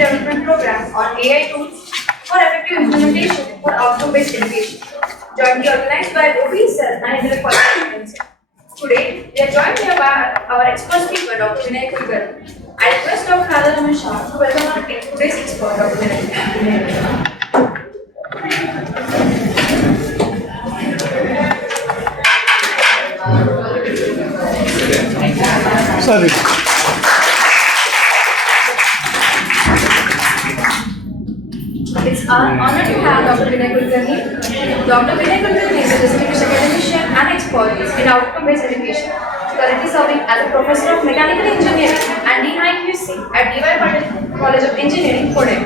development program on AI tools for effective implementation for outcome-based education, jointly organized by OBSL and Intellectual Quality. Today, we are joined here by our expert speaker, Dr. Vinay Kulkarni. I request Dr. Radha Raman Shah to welcome our today's expert, Dr. Vinay. Sorry. It's our honor to have Dr. Vinay Kulkarni. Dr. Vinay Kulkarni is a distinguished academician and expert in outcome-based education, currently serving as a professor of mechanical engineering and Dean IQC at D.Y. Patil College of Engineering, Pune.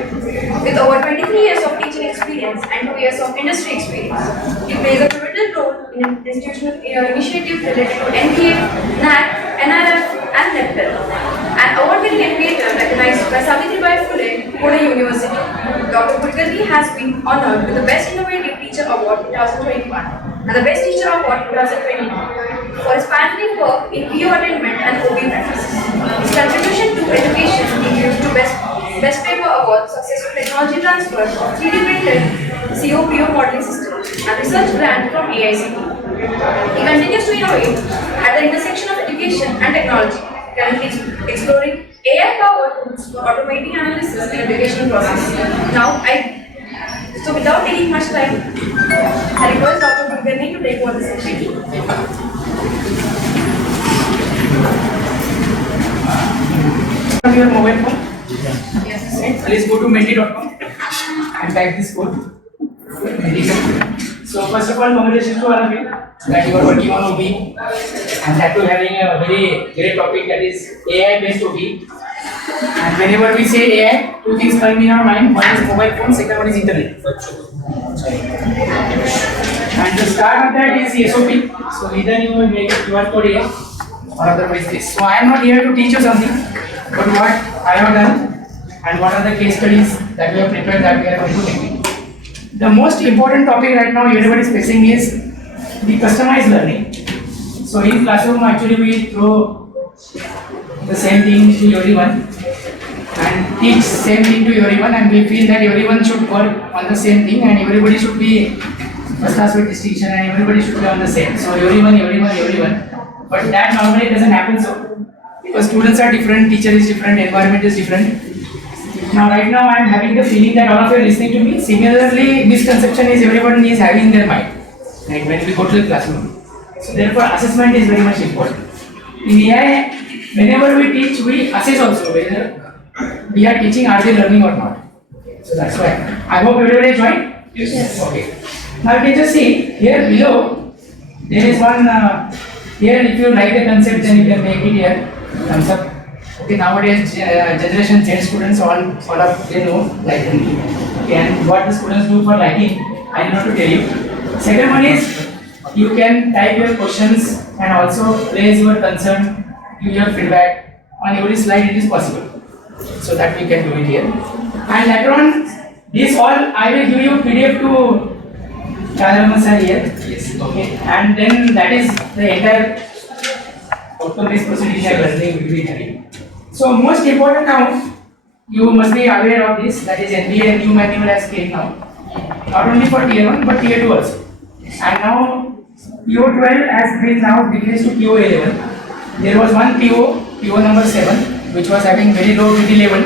With over 23 years of teaching experience and 2 years of industry experience, he plays a pivotal role in institutional initiatives related to NBA, NAC, NRF, and NEPTEL. An award-winning educator recognized by Savitribai Phule, Pune University. Dr. Kulkarni has been honored with the Best Innovative Teacher Award 2021 and the Best Teacher Award 2022 for his pioneering work in PO attainment and OB practice. His contribution to education includes two Best Paper Award, Successful Technology Transfer of 3D printed COPO modeling system and research grant from AICT. He continues to innovate at the intersection of education and technology, currently exploring AI-powered tools for automating analysis and educational process. So without taking much time, I request Dr. Kulkarni to take over the session. Your mobile phone? Yes. Right. Please go to menti.com and type this code. So first of all, congratulations to all of you that you are working on OB and that too having a very great topic, that is AI based OB. And whenever we say AI, two things come in our mind. One is mobile phone, second one is internet. And the start of that is SOP. So either you will make it QR code here or otherwise this. So I am not here to teach you something, but what I have done and what are the case studies that we have prepared that we are going to take. The most important topic right now everybody is facing is the customized learning. So in classroom actually we throw the same thing to everyone and teach same thing to everyone, and we feel that everyone should work on the same thing and everybody should be first class with distinction and everybody should be on the same. So everyone. But that normally doesn't happen so, because students are different, teacher is different, environment is different. Now right now I am having the feeling that all of you are listening to me. Similarly, misconception is everyone is having in their mind, right, when we go to the classroom. So therefore assessment is very much important. In AI, whenever we teach, we assess also whether we are teaching, are they learning or not. So that's why. I hope everybody is joined? Yes. Okay. Now you can just see here below, there is one, here if you like the concept then you can make it here, thumbs up. Okay, nowadays generation Z students all of they know lighting. Okay, and what the students do for lighting, I know to tell you. Second one is you can type your questions and also raise your concern, give your feedback on every slide. It is possible, so that we can do it here. And later on, this all I will give you PDF to Radha sir here. Yes. Okay, and then that is the entire outcome-based procedure learning will be having. So most important now, you must be aware of this, that is NBA and new manual has came now. Not only for tier 1 but tier 2 also. And now PO12 has been now decreased to PO11. There was one PO number 7, which was having very low BT level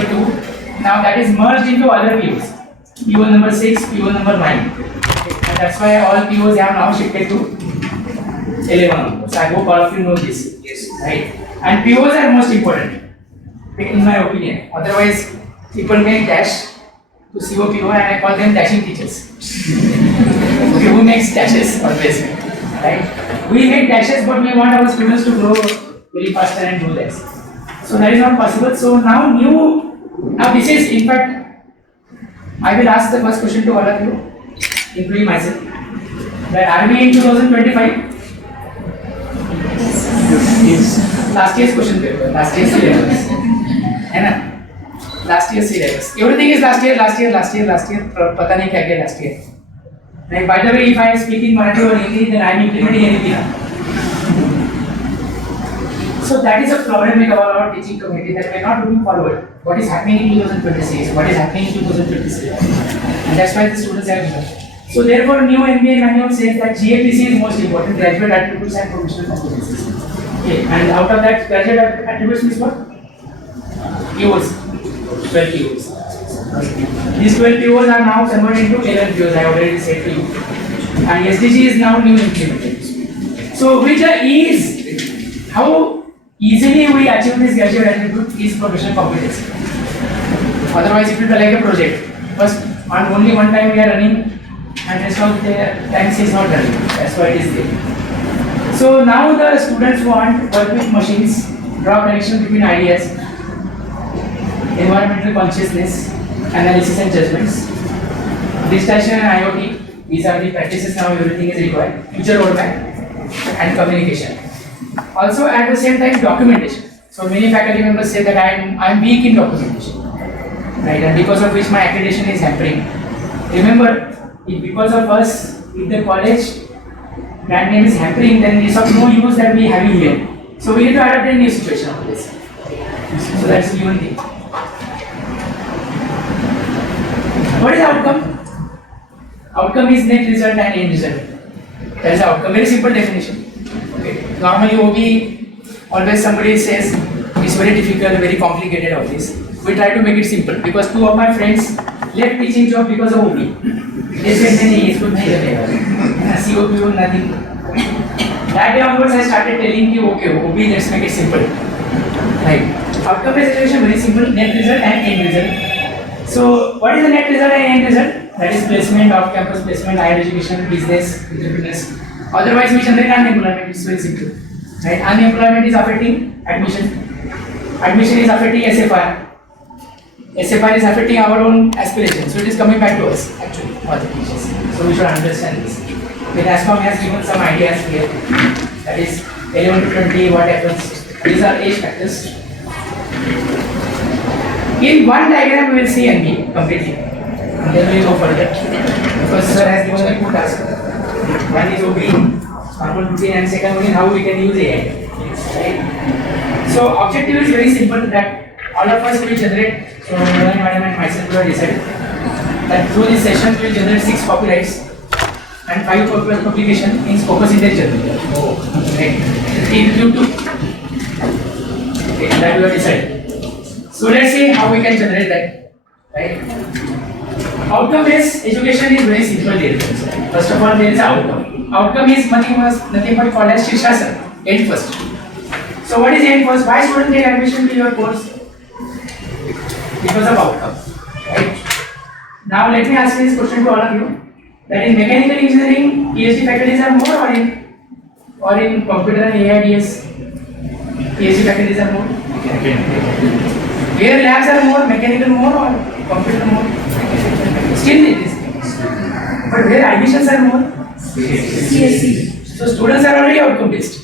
2. Now that is merged into other POs. PO number 6, PO number 9. And that's why all POs have now shifted to 11. So I hope all of you know this. Yes. Right. And POs are most important, in my opinion. Otherwise, people make dash to COPO and I call them dashing teachers. Okay, who makes dashes always? Right? We make dashes, but we want our students to grow very faster and do this. So that is not possible. So now this is, in fact, I will ask the first question to all of you, including myself. That are we in 2025? Yes. Last year's question paper, last year's syllabus. Last year's syllabus. Everything is last year. Pata nahi kya kya last year. Like, by the way, if I speak in Marathi or Hindi, then I am implementing anything. So that is a problem with our teaching community, that we are not looking forward. What is happening in 2026? What is happening in 2027? And that's why the students are here. So therefore, new MBA manual says that GAPC is most important, graduate attributes and professional competencies. Okay, and out of that, graduate attributes means what? POs, 12 POs. These 12 POs are now converted into 11 POs, I already said to you. And SDG is now new implemented. So with the ease, how easily we achieve this graduate attribute is professional competency. Otherwise, it will be like a project. First, on only one time we are running, and rest of the times is not running. That's why it is there. So now the students want work with machines, draw connection between ideas, environmental consciousness, analysis and judgments, distraction and IoT. These are the practices now. Everything is required. Future roadmap and communication. Also, at the same time, documentation. So many faculty members say that I'm weak in documentation, right? And because of which my accreditation is hampering. Remember, if because of us, if the college brand name is hampering, then it's of no use that we have you here. So we need to adapt a new situation of this. So that's the one thing. What is the outcome? Outcome is net result and end result. That is the outcome. Very simple definition. Okay. Normally OB, always somebody says it's very difficult, very complicated of this. We try to make it simple because two of my friends left teaching job because of OB. They said नहीं इसको नहीं चलेगा, COP nothing. That day onwards I started telling you okay OB, let's make it simple. Right. Outcome based evaluation very simple, net result and end result. So what is the net result and end result? That is placement, off-campus placement, higher education, business, entrepreneurs. Otherwise we generate unemployment. It's very simple. Right? Unemployment is affecting admission. Admission is affecting SFR. SFR is affecting our own aspirations. So it is coming back to us actually, all the teachers. So we should understand this. The NASCOM has given some ideas here. That is 11 to 20, what happens. These are age factors. In one diagram we will see NB completely. And then we will go further. Because sir has given a two tasks. One is OB, normal routine, and second one is how we can use AI. Right? So objective is very simple that all of us will generate. So madam and myself will decide that through this session we will generate 6 copyrights and 5 publication in Scopus Index journal. Right? In YouTube. Okay, that we will decide. So let's see how we can generate that. Right? Outcome based education is very simple here. First of all, there is outcome. Outcome is nothing but called as Shirshasana, end first. So what is end first? Why students take admission to your course? Because of outcome. Right? Now let me ask this question to all of you. That in mechanical engineering, PhD faculties are more or in computer and AIDS, PhD faculties are more? Where labs are more, mechanical more or computer more? Still it is. But where admissions are more? CSC. So students are already outcome based.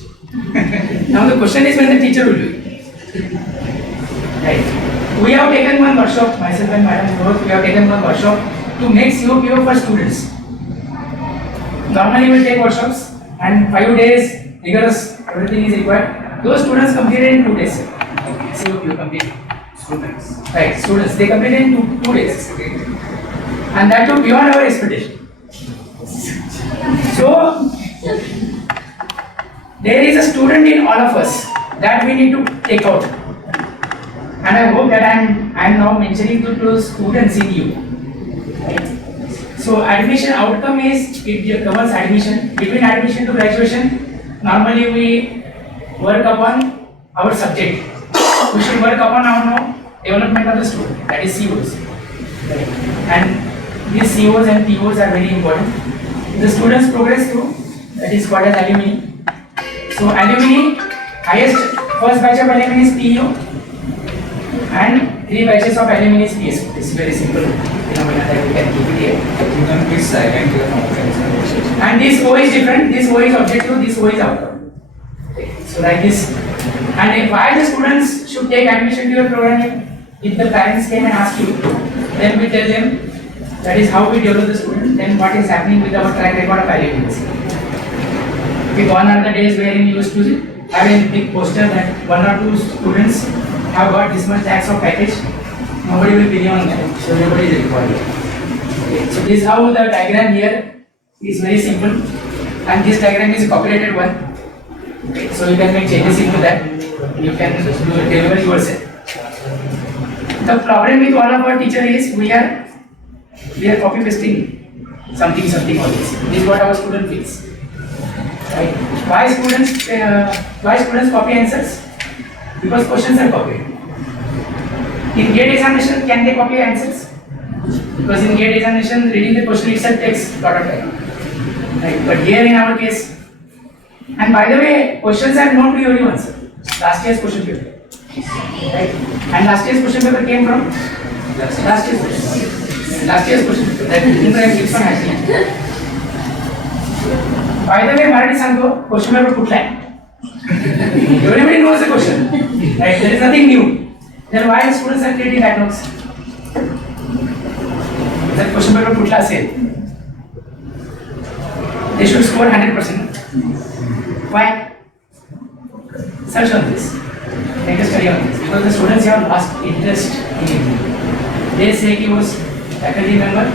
Now the question is when the teacher will do it. Right. We have taken one workshop, myself and Madam both, we have taken one workshop to make COPO for students. Normally we take workshops and 5 days, rigorous, everything is required. Those students completed in 2 days. COPO completed. Students. Right, students, they completed in 2 days. And that too beyond our expectation. So, there is a student in all of us that we need to take out. And I hope that I am now mentioning to those students in you. Right? So, admission outcome is, it covers admission. Between admission to graduation, normally we work upon our subject. We should work upon our development of the student, that is COs. Right? And these COs and POs are very important. The students progress through, that is called as alumni. So alumni, highest first batch of alumni is PEO and 3 batches of alumni is PSO. This is very simple phenomena that we can keep it here. And this O is different, this O is objective, this O is outcome. Okay. So like this. And why the students should take admission to your program? If the parents came and ask you, then we tell them that is how we develop the student, then what is happening with our track record of alumni. Okay, gone are the days wherein you used to have a big poster that one or two students have got this much tax of package. Nobody will believe on that, so nobody is required. Okay, so this is how the diagram here is very simple, and this diagram is a copyrighted one. Okay, so you can make changes into that. You can deliver yourself. The problem with all of our teacher is we are copy pasting something always. This is what our student feels. Right? Why students copy answers? Because questions are copied. In GATE examination, can they copy answers? Because in GATE examination, reading the question itself takes a lot of time. Right? But here in our case, and by the way, questions are known to everyone. Last year's question paper. Right? And last year's question paper came from last year's question. Last year's question paper. That Indra keeps on asking. By the way, Marathi Sango, question paper put line. Everybody knows the question. Right? There is nothing new. Then why students are creating backlogs? That question paper put line. They should score 100%. Why? Search on this. Make a study on this. Because the students have lost interest in it. They say he was faculty member.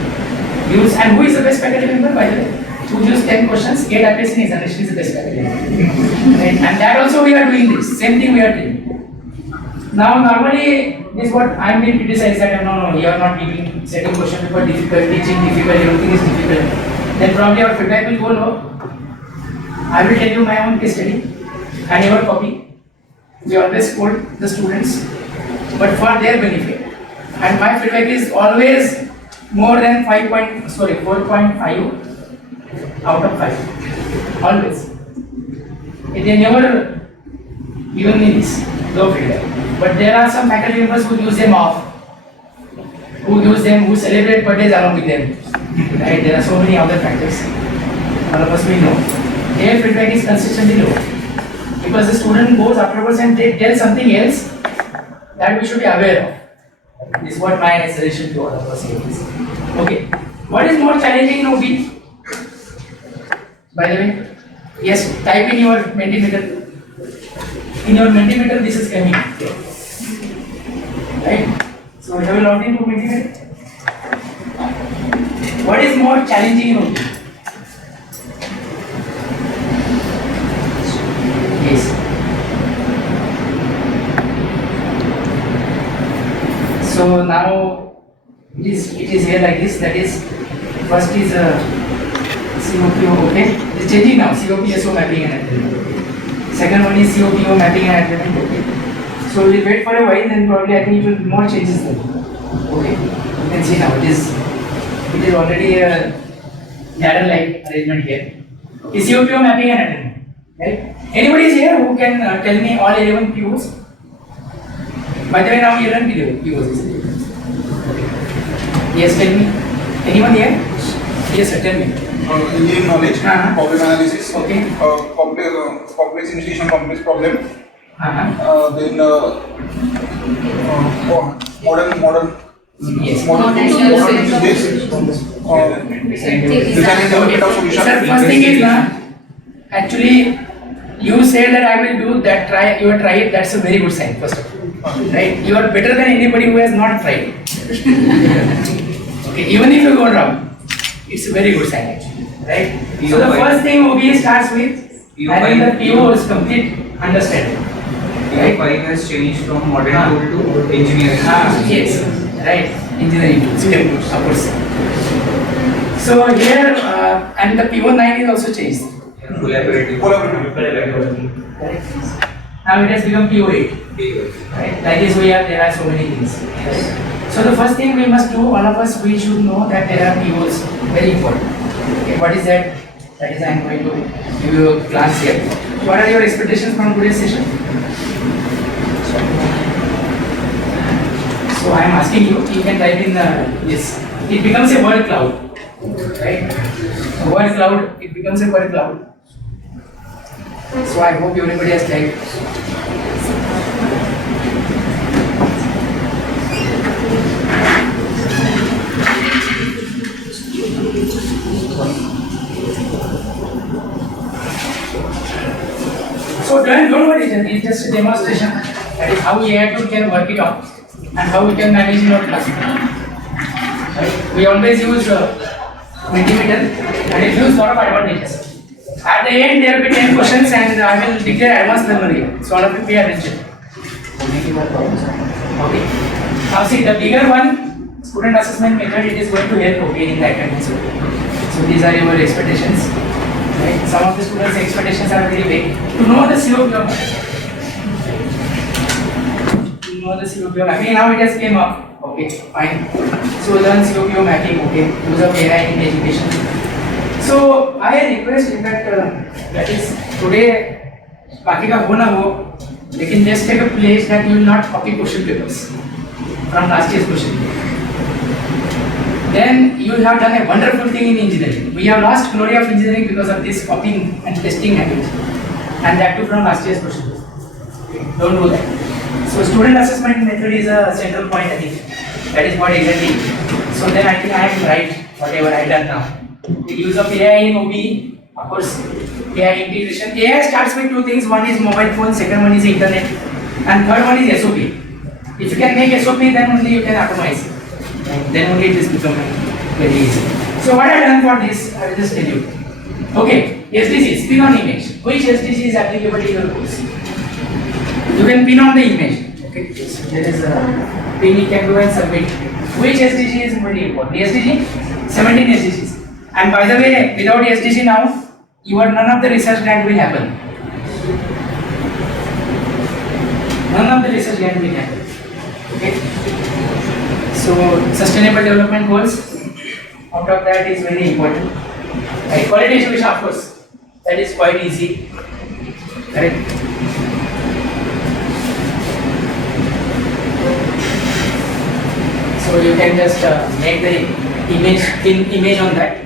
Use, and who is the best faculty member, by the way? Who gives 10 questions, 8 appears in examination is the best faculty member. Right? And that also we are doing this. Same thing we are doing. Now normally this is what I am being criticized that no, you are not giving setting question paper difficult, teaching difficult, everything is difficult. Then probably our feedback will go low. I will tell you my own case study. I never copy. We always quote the students, but for their benefit. And my feedback is always more than 4.5 out of 5. Always. They never given me this low feedback. But there are some faculty members who use them off. Who celebrate birthdays along with them. Right? There are so many other factors. All of us will know. Their feedback is consistently low. Because the student goes afterwards and they tell something else that we should be aware of. This is what my suggestion to all of us here is. Okay. What is more challenging in OB? By the way, yes, type in your Mentimeter. In your Mentimeter, this is coming. Right? So, have you logged into Mentimeter? What is more challenging in OB? Yes. So now it is here like this. That is, first is COPO. Okay, it is changing now. COPSO mapping and agreement. Second one is COPO mapping and agreement. Okay. So we will wait for a while. Then probably I think it will be more changes there. Okay. You can see now it is already a ladder-like arrangement here. Okay, COPO mapping and agreement. Right? Anybody is here who can tell me all 11 POs? By the way, now 11 POs is there. Okay. Yes, tell me. Anyone here? Yes, sir, tell me. Engineering knowledge, problem analysis, Okay. complex institution, complex problem, then modern Yes. designing development of solution. Sir, first thing is actually you said that I will do that, you have tried, that's a very good sign, first of all. Right? You are better than anybody who has not tried. Okay, even if you go wrong, it's a very good sign actually. Right? So the first thing OBE starts with having the PO's complete understanding. Right? PO5 has changed from modern tool to engineering. Yes, right. Engineering tools, of course. So here, and the PO9 is also changed. Collaborative. Correct. Now it has become PO8. Right? Like this, there are so many things. So the first thing we must do, all of us, we should know that there are POs, very important. Okay, what is that? That is I am going to give you a glance here. What are your expectations from today's session? So I am asking you, you can type in this. It becomes a word cloud. Right? A word cloud, it becomes a word cloud. So I hope everybody has typed. So don't is just a demonstration. That is how AI tool can work it out and how we can manage in our class. Right? We always use Mentimeter and it gives lot of advantages. At the end, there will be 10 questions and I will declare advanced learner. So all of you pay attention. Okay. Now see the bigger one, student assessment method, it is going to help in the academics. So these are your expectations. Right? Some of the students' expectations are very vague. To know the COP of mapping, now it has came up. Okay, fine. So learn COP of mapping. Okay, use of AI in education. So I request in fact that is today बाकी का हो ना हो, लेकिन just take a place that you will not copy question papers from last year's question. Then you have done a wonderful thing in engineering. We have lost glory of engineering because of this copying and testing habit, and that too from last year's question. Don't do that. So student assessment method is a central point. I think that is what exactly. So then I think I am right. Whatever I done now. The use of AI in OBE, of course, AI integration. AI starts with two things. One is mobile phone. Second one is internet, and third one is SOP. If you can make SOP, then only you can atomize. Then only it is become very easy. So what I have done for this, I will just tell you. Okay, SDGs, pin on image. Which SDG is applicable in your course? You can pin on the image. Okay, so there is a pin you can do and submit. Which SDG is very important? The SDG? 17 SDGs. And by the way, without SDG now, none of the research grant will happen. None of the research grant will happen. Okay. So sustainable development goals, out of that is very important. Right. Quality education, of course, that is quite easy. Correct. So you can just make the image on that,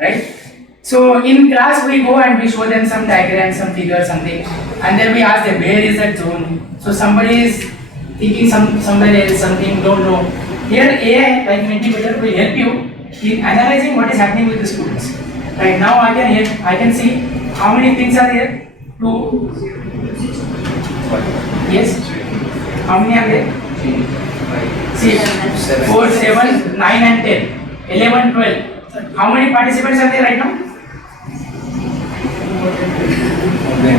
right? So in class we go and we show them some diagram, some figure, something, and then we ask them where is that zone. So somebody is thinking somewhere else, something don't know. Here AI like Mentimeter will help you in analyzing what is happening with the students. Right now I can see how many things are there. 2. Yes. How many are there? 6, 4, 7, 9 and 10, 11, 12. How many participants are there right now?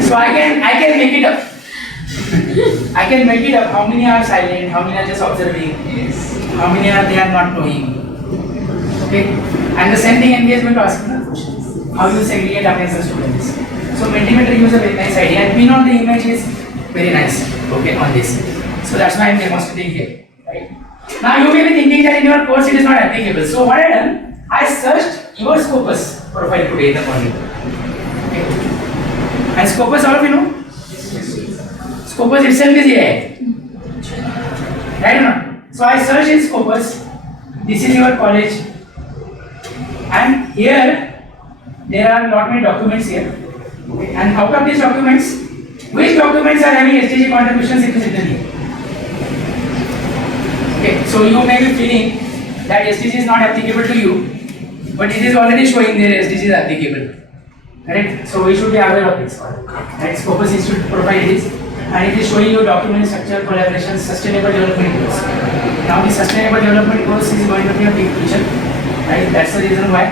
So I can make it up. I can make it up. How many are silent? How many are just observing? How many are they are not knowing? Okay. And the same thing NBA is going to ask me questions. How you segregate amongst the students? So Mentimeter gives a very nice idea, and pin on the image is very nice. Okay, on this. So that's why I'm demonstrating here. Right. Now you may be thinking that in your course it is not applicable. So what I done? I searched your Scopus profile today in the morning. Okay. And Scopus, all of you know? Scopus itself is AI. Right or not? So I searched in Scopus. This is your college. And here there are not many documents here. Okay. And out of these documents, which documents are having SDG contributions? It is written here. Okay. So you may be feeling that SDG is not applicable to you, but it is already showing there SDG is applicable. Correct? So we should be aware of this. Right? Scopus Institute provide this, and it is showing you document structure, collaboration, sustainable development goals. Now the sustainable development goals is going to be a big feature. Right? That's the reason why.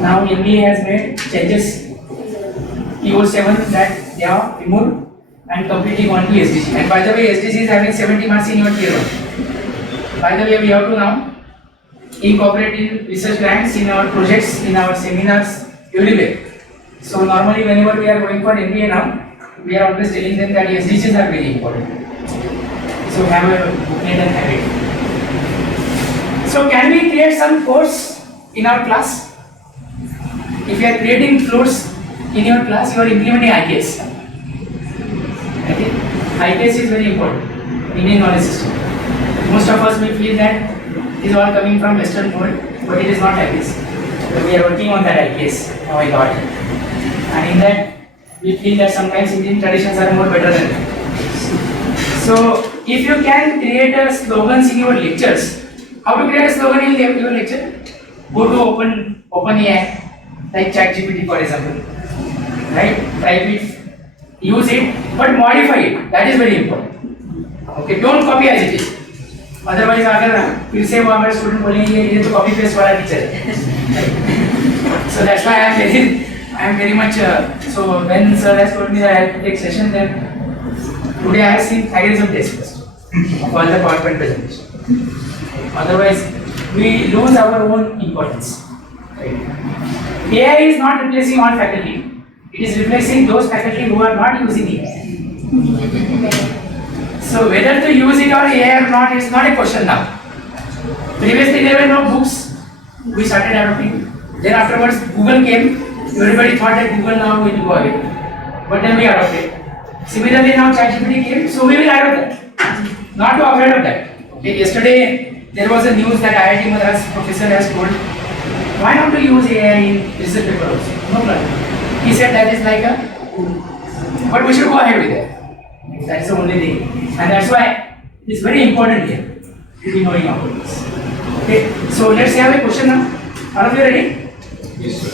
Now MBA has made changes. PO7 that they are removed and completely gone to SDG. And by the way, SDG is having 70 marks in your tier 1. By the way, we have to now incorporate in research grants, in our projects, in our seminars, everywhere. So normally whenever we are going for MBA now, we are always telling them that SDGs are very important. So have a booklet and have it. So can we create some course in our class? If you are creating floors in your class, you are implementing IKS. Okay? IKS is very important. Indian knowledge system. Most of us may feel that it is all coming from Western world, but it is not like this. So we are working on that IKS. Oh my God. And in that, we feel that sometimes Indian traditions are more better than that. So if you can create a slogans in your lectures, how to create a slogan in your lecture? Go to OpenAI, like ChatGPT for example. Right? Type it use it, but modify it. That is very important. Okay, don't copy as it is. Otherwise, अगर फिर से वो हमारे student बोलेंगे ये तो copy paste वाला teacher है. So that's why I am very much. So when sir has told me that I have to take session, then today I have seen agorism test first of all the PowerPoint presentation. Otherwise, we lose our own importance. Right? AI is not replacing all faculty. It is replacing those faculty who are not using it. So whether to use it or AI or not, it's not a question now. Previously there were no books. We started adopting. Then afterwards Google came. Everybody thought that Google now will go away. But then we adopted. Similarly now ChatGPT came, so we will adopt that. Not too afraid of that. Okay, yesterday there was a news that IIT Madras professor has told, why not to use AI in research paper also? No problem. He said that is like a, but we should go ahead with it. That is the only thing. And that's why it's very important here to be knowing about this. Okay, so let's have a question now. All of you ready? Yes, sir.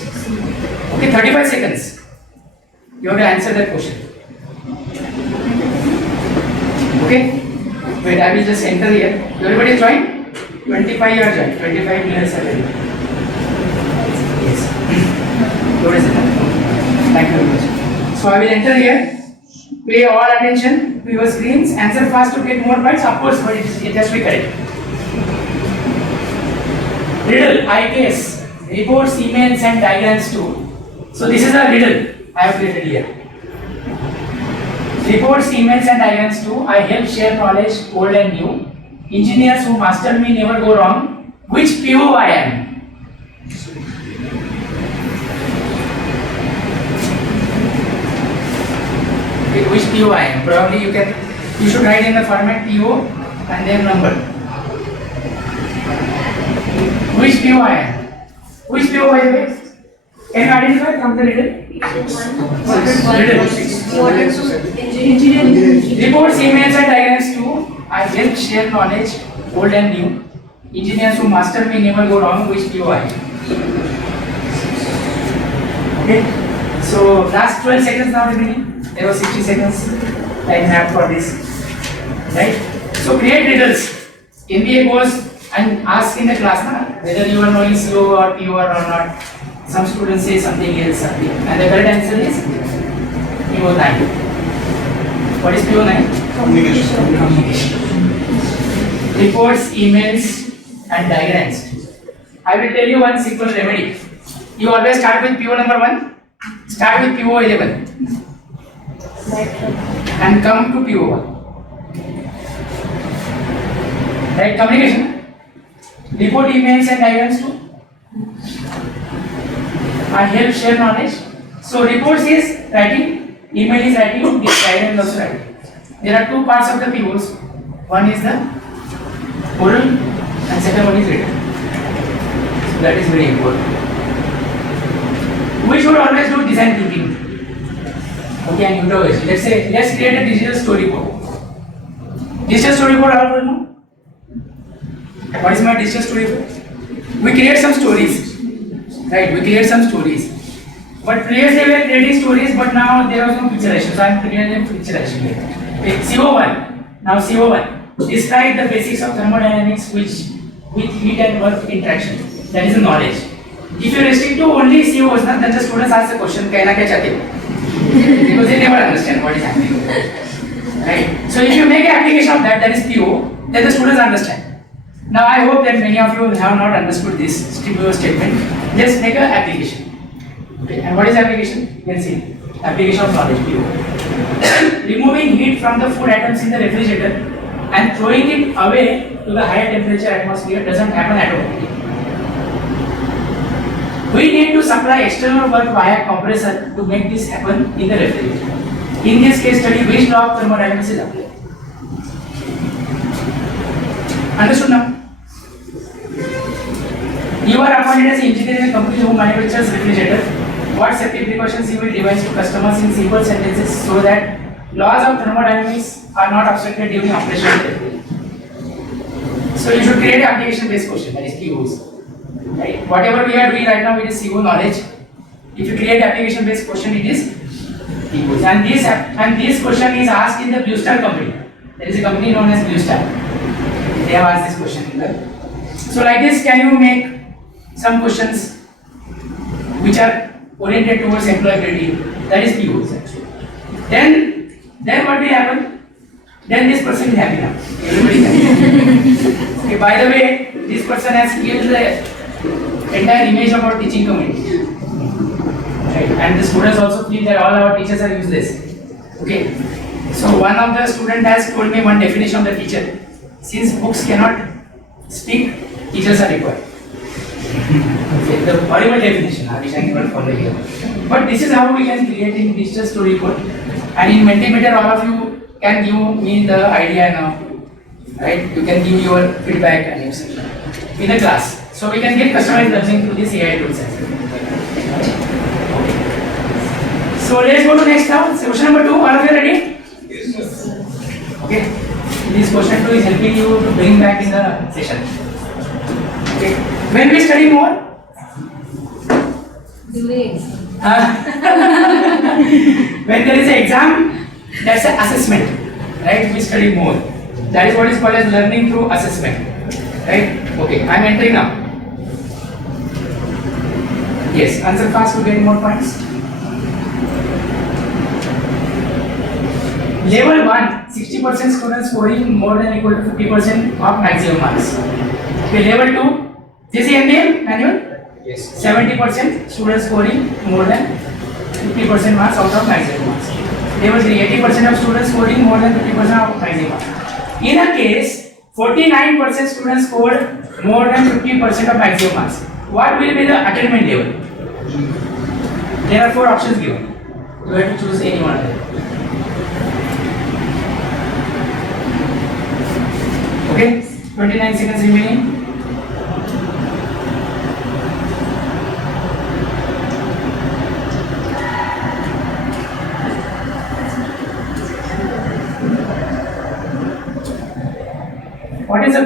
Okay, 35 seconds. You have to answer that question. Okay? Wait, I will just enter here. Everybody join? 25 you are joined. 25 minutes are ready. Yes. What is it? Thank you very much. So I will enter here. Pay all attention to your screens. Answer fast to get more points. Of course, but it has to be correct. Riddle, I guess. Reports, emails and diagrams too. So this is a riddle I have created here. Reports, emails and diagrams too. I help share knowledge, old and new. Engineers who master me never go wrong. Which PO I am? Okay, which PO I am? Probably you should write in the format PO and then number. Which PO I am? Which PO by the way? Can you identify from the riddle? Reports, emails and diagrams too. I help share knowledge, old and new. Engineers who master me never go wrong. Which PO I am? Okay. So last 12 seconds now remaining. There was 60 seconds time have for this. Right? So create riddles. MBA goes and ask in the class whether you are knowing CO or PO or not. Some students say something else, and the correct answer is PO9. What is PO9? Communication. Reports, emails, and diagrams. I will tell you one simple remedy. You always start with PO number 1. Start with PO11 and come to PO1. Right? Communication. Report, emails, and diagrams too. I help share knowledge. So reports is writing, email is writing, this diagram is also writing. There are two parts of the POs. One is the oral and second one is written. So that is very important. We should always do design thinking. Okay, and improvisation. Let's create a digital storyboard. Digital storyboard, all of you know? What is my digital storyboard? We create some stories. Right, we create some stories. But previously we were creating stories, but now there was no picturization. So I am creating picturization here. Okay, CO1. Now CO1. Describe the basics of thermodynamics with heat and work interaction. That is the knowledge. If you restrict to only COs, then the students ask the question, कहना क्या चाहते हो? Because they never understand what is happening. Right? So if you make an application of that is PO, then the students understand. Now I hope that many of you have not understood this PO statement. Just make an application. Okay. And what is application? You can see. Application of knowledge, PO. Removing heat from the food atoms in the refrigerator and throwing it away to the higher temperature atmosphere doesn't happen at all. We need to supply external work via compressor to make this happen in the refrigerator. In this case study, which law of thermodynamics is applied? Understood now? You are appointed as engineer in a company who manufactures refrigerator. What safety precautions you will devise to customers in simple sentences so that laws of thermodynamics are not obstructed during operation of the refrigerator? So you should create an application-based question, that is POs. Right? Whatever we are doing right now, it is CO knowledge. If you create application-based question, it is keyboards. And this question is asked in the Blue Star company. There is a company known as Blue Star. They have asked this question in the. So like this, can you make some questions which are oriented towards employability? That is keywords actually. Then what will happen? Then this person is happy now. Everybody is happy. Okay, by the way, this person has killed the entire image of our teaching community. Right? And the students also feel that all our teachers are useless. Okay. So one of the student has told me one definition of the teacher. Since books cannot speak, teachers are required. Okay, the horrible definition, I wish I cannot follow here. But this is how we can create in digital story code. And in Mentimeter, all of you can give me the idea now. Right? You can give your feedback and etc. in the class. So we can get customized learning through this AI tools as well. So let's go to next now. So question number 2. All of you ready? Yes. Okay. This question 2 is helping you to bring back in the session. Okay. When we study more? When there is an exam, that's an assessment. Right? We study more. That is what is called as learning through assessment. Right? Okay. I am entering now. Yes. Answer fast to get more points. Level 1, 60% students scoring more than equal to 50% of maximum marks. Okay, level 2, this is MBA manual? Yes. 70% students scoring more than 50% marks out of maximum marks. Level 3, 80% of students scoring more than 50% of maximum marks. In a case, 49% students scored more than 50% of maximum marks. What will be the attainment level? There are 4 options given. You have to choose any one of them. Okay, 29 seconds remaining. What is the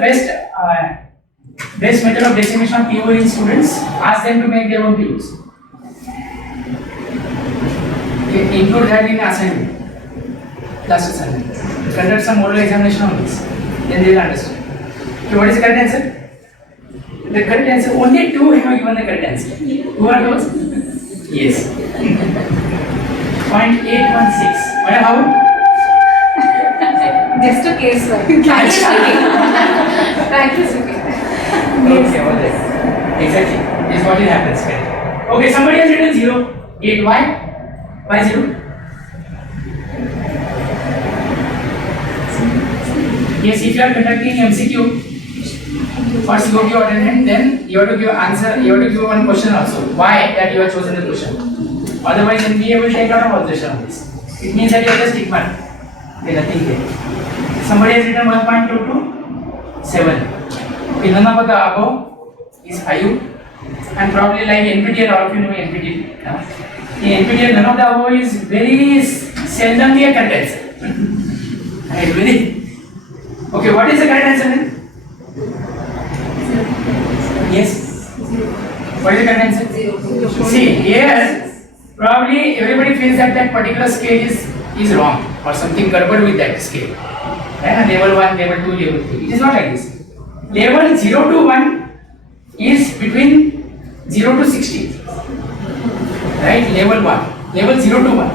best method of decimation of PO in students? Ask them to make their own POs. Okay, include that in assignment, last assignment. Conduct some model examination on this. Then they will understand. Okay, what is the correct answer? The correct answer, only 2 have given the correct answer. Who are those? Yes. 0.816. Madam, how? Just a case, sir. Practice speaking. Practice speaking. Okay, all right. Exactly. This is what it happens. Correct. Okay, somebody has written 0. 8. Why? Why 0? Yes, if you are conducting MCQ or COQ alternate, then you have to give answer. You have to give one question also. Why that you have chosen the question? Otherwise, NBA will take a lot of objection on this. It means that you are just tick mark. There is nothing there. Somebody has written 1.227. Okay, none of the above is IU, and probably like NPTEL, all of you know NPTEL. In NPTEL, none of the above is very seldomly a correct answer. Right, very. Okay, what is the correct answer then? Yes. What is the correct answer? 0. See, here probably everybody feels that that particular scale is wrong or something garbage with that scale. Right? Level 1, level 2, level 3. It is not like this. Level 0 to 1 is between 0 to 60. Right? Level 1. Level 0 to 1.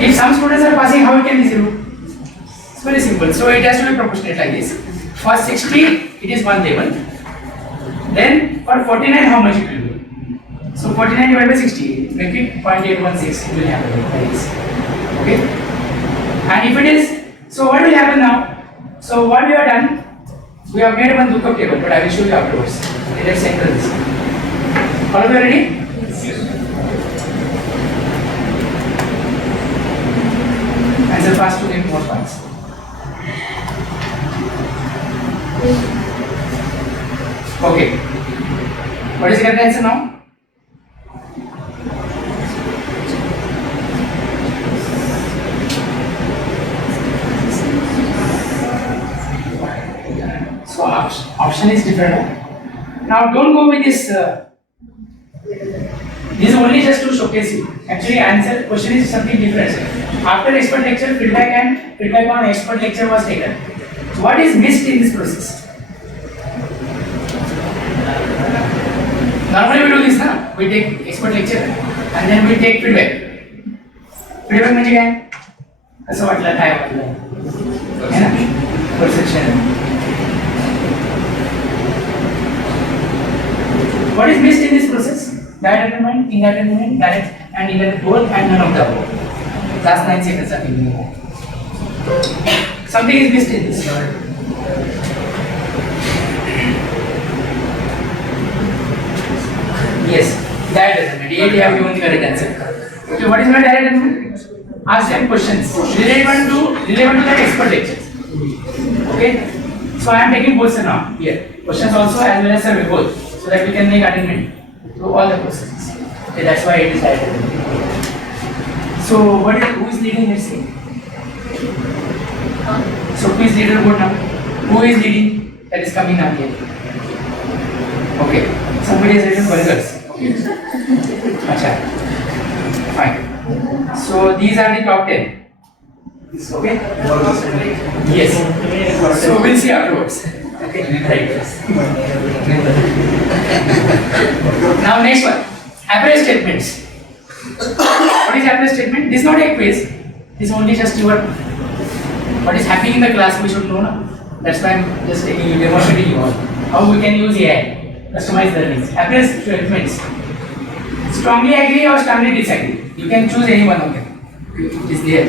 If some students are passing, how it can be 0? It's very simple. So it has to be proportionate like this. For 60, it is 1 level. Then for 49, how much it will be? So 49 divided by 60, make it 0.816. It will happen like this. Okay? And if it is, so what will happen now? So what we have done, we have made one lookup table, but I will show you afterwards. Okay, let's enter this. All of you ready? Answer fast to get more points. Okay. What is the correct answer now? So option is different. Now don't go with this This is only just to showcase you. Actually, answer question is something different. After expert lecture, feedback on expert lecture was taken. So what is missed in this process? Normally we do this, na? We take expert lecture and then we take feedback. Feedback म्हणजे काय? कसं वाटलं, काय वाटलं, है ना? Perception. What is missed in this process? Direct alignment, indirect alignment, direct and indirect both, and none of the above. Last 9 seconds are given. Something is missed in this. Yes, direct alignment. Yet you have given the correct answer. Okay, what is my direct alignment? Ask them questions relevant to that expert lecture. Okay, so I am taking both now here. Questions also as well as survey both, so that we can make attainment to all the processes. Okay, that's why it is direct alignment. So who is leading? Let's see. So who is leader board now? Who is leading? That is coming now here. Okay, somebody has written burgers. Okay. Acha. Fine. So these are the top 10. Okay? Yes. So we'll see afterwards. Okay. Right. Now next one. Average statements. What is average statement? This is not a quiz. This is only just your what is happening in the class we should know. No? That's why I'm just taking you, demonstrating you all. How we can use AI. Customize learning. Average statements. Strongly agree or strongly disagree. You can choose any one of them. It is there.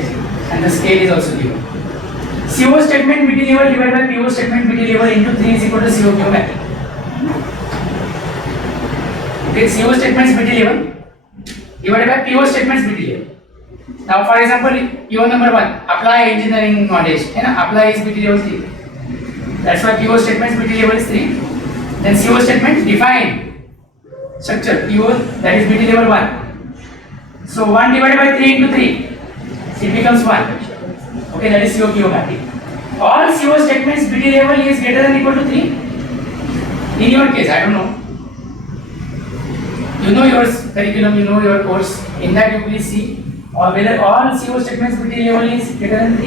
And the scale is also given. CO statement BT level divided by PO statement BT level into 3 is equal to CO PO mapping. Okay, CO statements BT level divided by PO statements BT level. Now, for example, PO number 1, apply engineering knowledge. Apply is BT level 3. That's why PO statements BT level is 3. Then CO statement define structure PO, that is BT level 1. So 1 divided by 3 into 3. It becomes 1. Okay, that is CO PO mapping. All CO statements BT level is greater than equal to 3. In your case, I don't know. You know your curriculum, you know your course. In that you please see whether all CO statements BT level is greater than 3.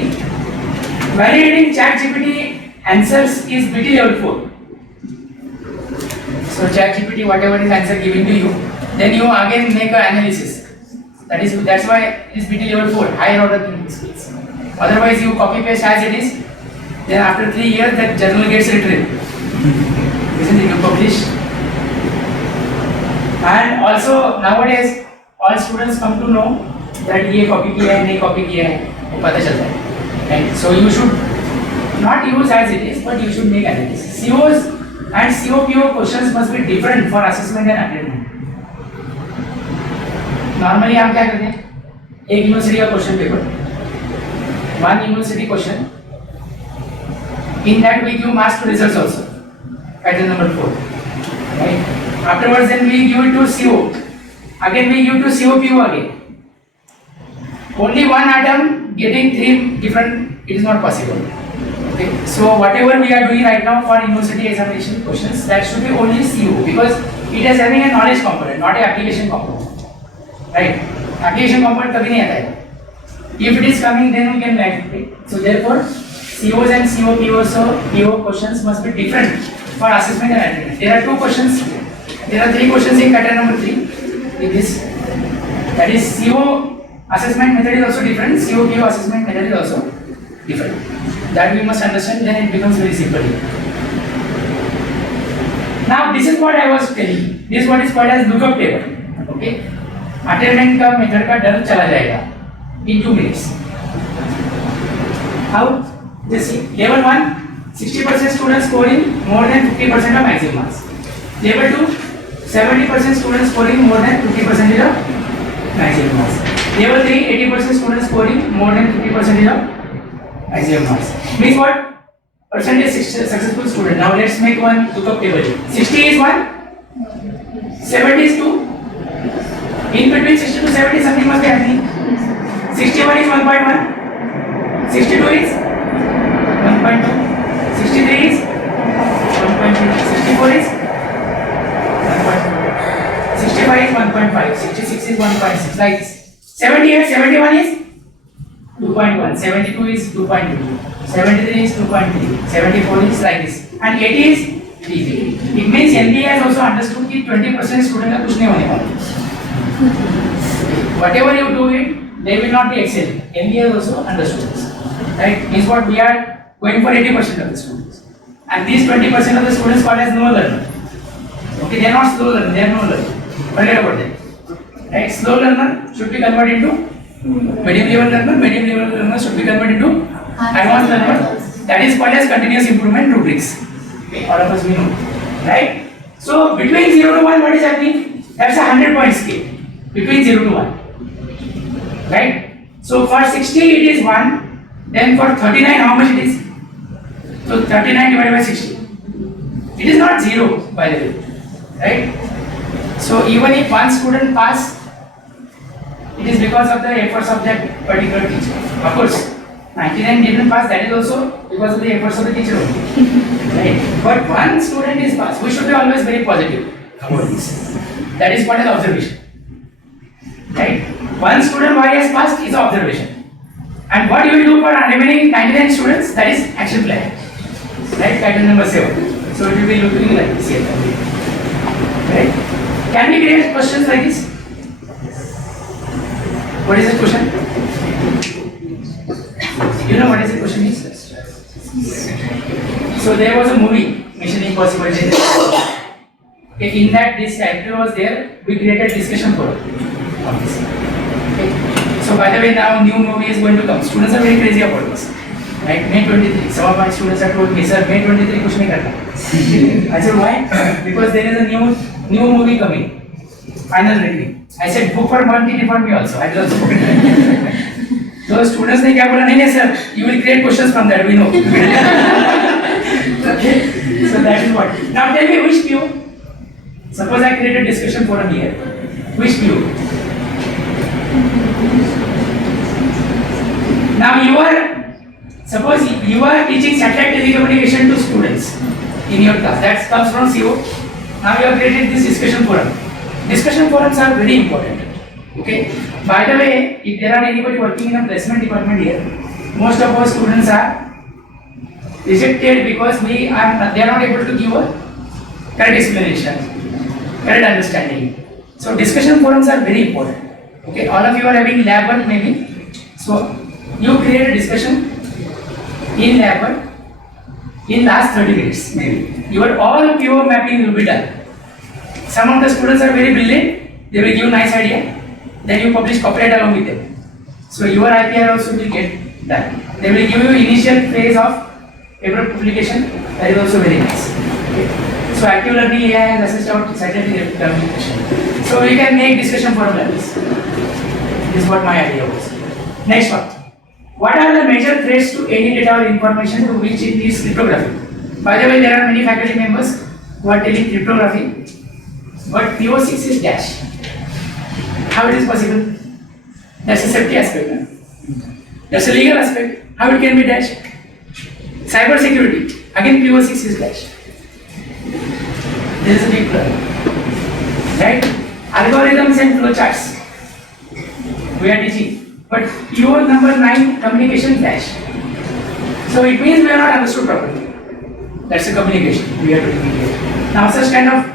Validating ChatGPT answers is BT level 4. So ChatGPT, whatever is answer given to you, then you again make an analysis. That's why it is BT level 4, higher order thinking skills. Otherwise, you copy paste as it is. Then after 3 years, that journal gets written. Isn't it? You publish. And also nowadays, all students come to know that ये copy किया है, नहीं copy किया है, वो पता चलता है. Right? So you should not use as it is, but you should make analysis. COs and COPO questions must be different for assessment and attainment. Normally हम क्या करते हैं, एक यूनिवर्सिटी का question paper, one university question, in that we give marks to results also pattern number 4, right. Afterwards then we give it to CO, again we give to COPO again. Only one atom getting 3 different, it is not possible. Okay, so whatever we are doing right now for university examination questions, that should be only CO, because it is having a knowledge component, not an application component. Right? Application component कभी नहीं आता है. If it is coming, then we can write it. So therefore, COs and COPOs or PO questions must be different for assessment and attainment. There are 2 questions. There are 3 questions in pattern number 3. In this, that is CO assessment method is also different. COPO assessment method is also different. That we must understand. Then it becomes very simple. Now this is what I was telling. This is what is called as lookup table. Okay. Attendant का method का डर चला जाएगा in 2 minutes. How? Just see. Level 1, 60% students scoring more than 50% of maximum marks. Level 2, 70% students scoring more than 50% of maximum marks. Level 3, 80% students scoring more than 50% of maximum marks. Means what? Percentage successful student. Now let's make one lookup table. 60 is 1, 70 is 2. In between 60 to 70, something must be happening. 61 is 1.1, 62 is 1.2, 63 is 1.2, 64 is 1.2, 65 is 1.5, 66 1.6 like this. 78, 71 is 2.1, 72 is 2.2, 73 is 2.3, 74 is like this, and 80 is 3. It means NBA has also understood that 20% student का कुछ नहीं होने वाला. Whatever you do it, they will not be excelling. NBA has also understood this. Right? Means what we are going for 80% of the students, and these 20% of the students called as no learner. Okay, they are not slow learner, they are no learner. Forget about them. Right? Slow learner should be converted into medium level learner. Medium level learner should be converted into advanced learner. That is called as continuous improvement rubrics. Okay, all of us we know, right? So between 0 to 1, what is happening? That's a 100-point scale. Between 0 to 1, right? So for 60 it is 1. Then for 39, how much it is? So 39 divided by 60. It is not 0, by the way, right? So even if one student pass, it is because of the efforts of that particular teacher. Of course, 99 didn't pass, that is also because of the efforts of the teacher only. Right? But one student is passed. We should be always very positive about this. That is what is observation. Right? One student why has passed is observation. And what you will do for remaining 99 students, that is action plan. Right? Pattern number 7. So it will be looking like this here. Right? Can we create questions like this? What is the question? You know what is the question is? So there was a movie, Mission Impossible. Okay, in that this character was there, we created discussion forum on this. Okay. So by the way, now new movie is going to come. Students are very crazy about this. Right? May 23. Some of my students have told me, sir, May 23 kuch nahi karna. I said why? Because there is a new movie coming. Final release. I said book for one ticket for me also. I will also book it. So students ने क्या बोला नहीं sir, you will create questions from that we know. Okay, so that is what. Now tell me which PO. Suppose I create a discussion forum here. Which PO? Now suppose you are teaching satellite telecommunication to students in your class. That comes from CO. Now you have created this discussion forum. Discussion forums are very important. Okay. By the way, if there are anybody working in a placement department here, most of our students are rejected because they are not able to give a correct explanation, correct understanding. So discussion forums are very important. Okay. All of you are having lab work maybe. So you create a discussion in lab work in last 30 minutes maybe. Your all PO mapping will be done. Some of the students are very brilliant, they will give nice idea, then you publish copyright along with them. So your IPR also will get done. They will give you initial phase of paper publication, that is also very nice. Okay. So active learning AI has assessed out satellite communication. So we can make discussion forum like this. This is what my idea was. Next one. What are the major threats to any data or information to which it is cryptography? By the way, there are many faculty members who are telling cryptography. But PO6 is dash. How it is possible? That's a safety aspect. No? That's a legal aspect. How it can be dash? Cyber security. Again PO6 is dash. There is a big problem. Right? Algorithms and flowcharts. We are teaching. But PO number 9 communication dash. So it means we are not understood properly. That's a communication we are doing here. Now such kind of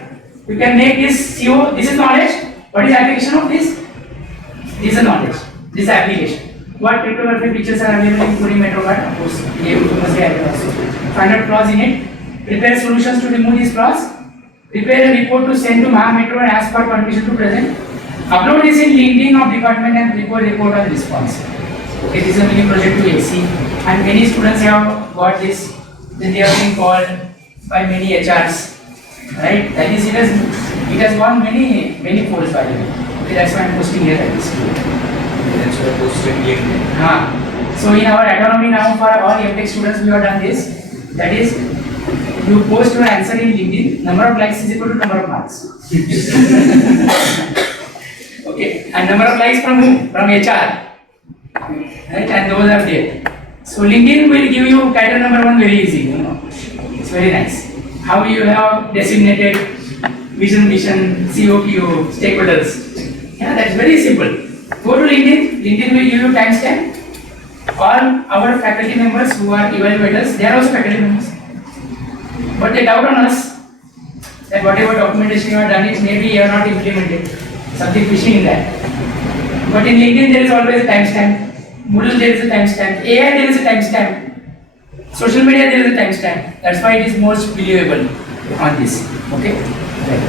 you can make this CO, this is knowledge. What is the application of this? This is knowledge. This is application. What cryptographic features are available including MetroCard? Of course, you must be available also. Find out flaws in it. Prepare solutions to remove these flaws. Prepare a report to send to Metro and ask for permission to present. Upload this in LinkedIn of department and report on response. Okay, this is a mini project to AC. And many students have got this. Then they are being called by many HRs. Right? That is, it has won many polls by the way. Okay, that's why I'm posting here like this. That's why I posted LinkedIn. So in our autonomy now for all MTech students we have done this. That is, you post your answer in LinkedIn, number of likes is equal to number of marks. Okay, and number of likes from whom? From HR. Right, and those are there. So LinkedIn will give you category number 1 very easy, you know. It's very nice. How you have designated vision, mission, COPO, stakeholders. Yeah, that's very simple. Go to LinkedIn. LinkedIn will give you timestamp. All our faculty members who are evaluators, they are also faculty members. But they doubt on us that whatever documentation you have done, it maybe you are not implemented. Something fishy in that. But in LinkedIn there is always a timestamp. Moodle there is a timestamp. AI there is a timestamp. Social media there is a timestamp. That's why it is most believable on this. Okay? Right.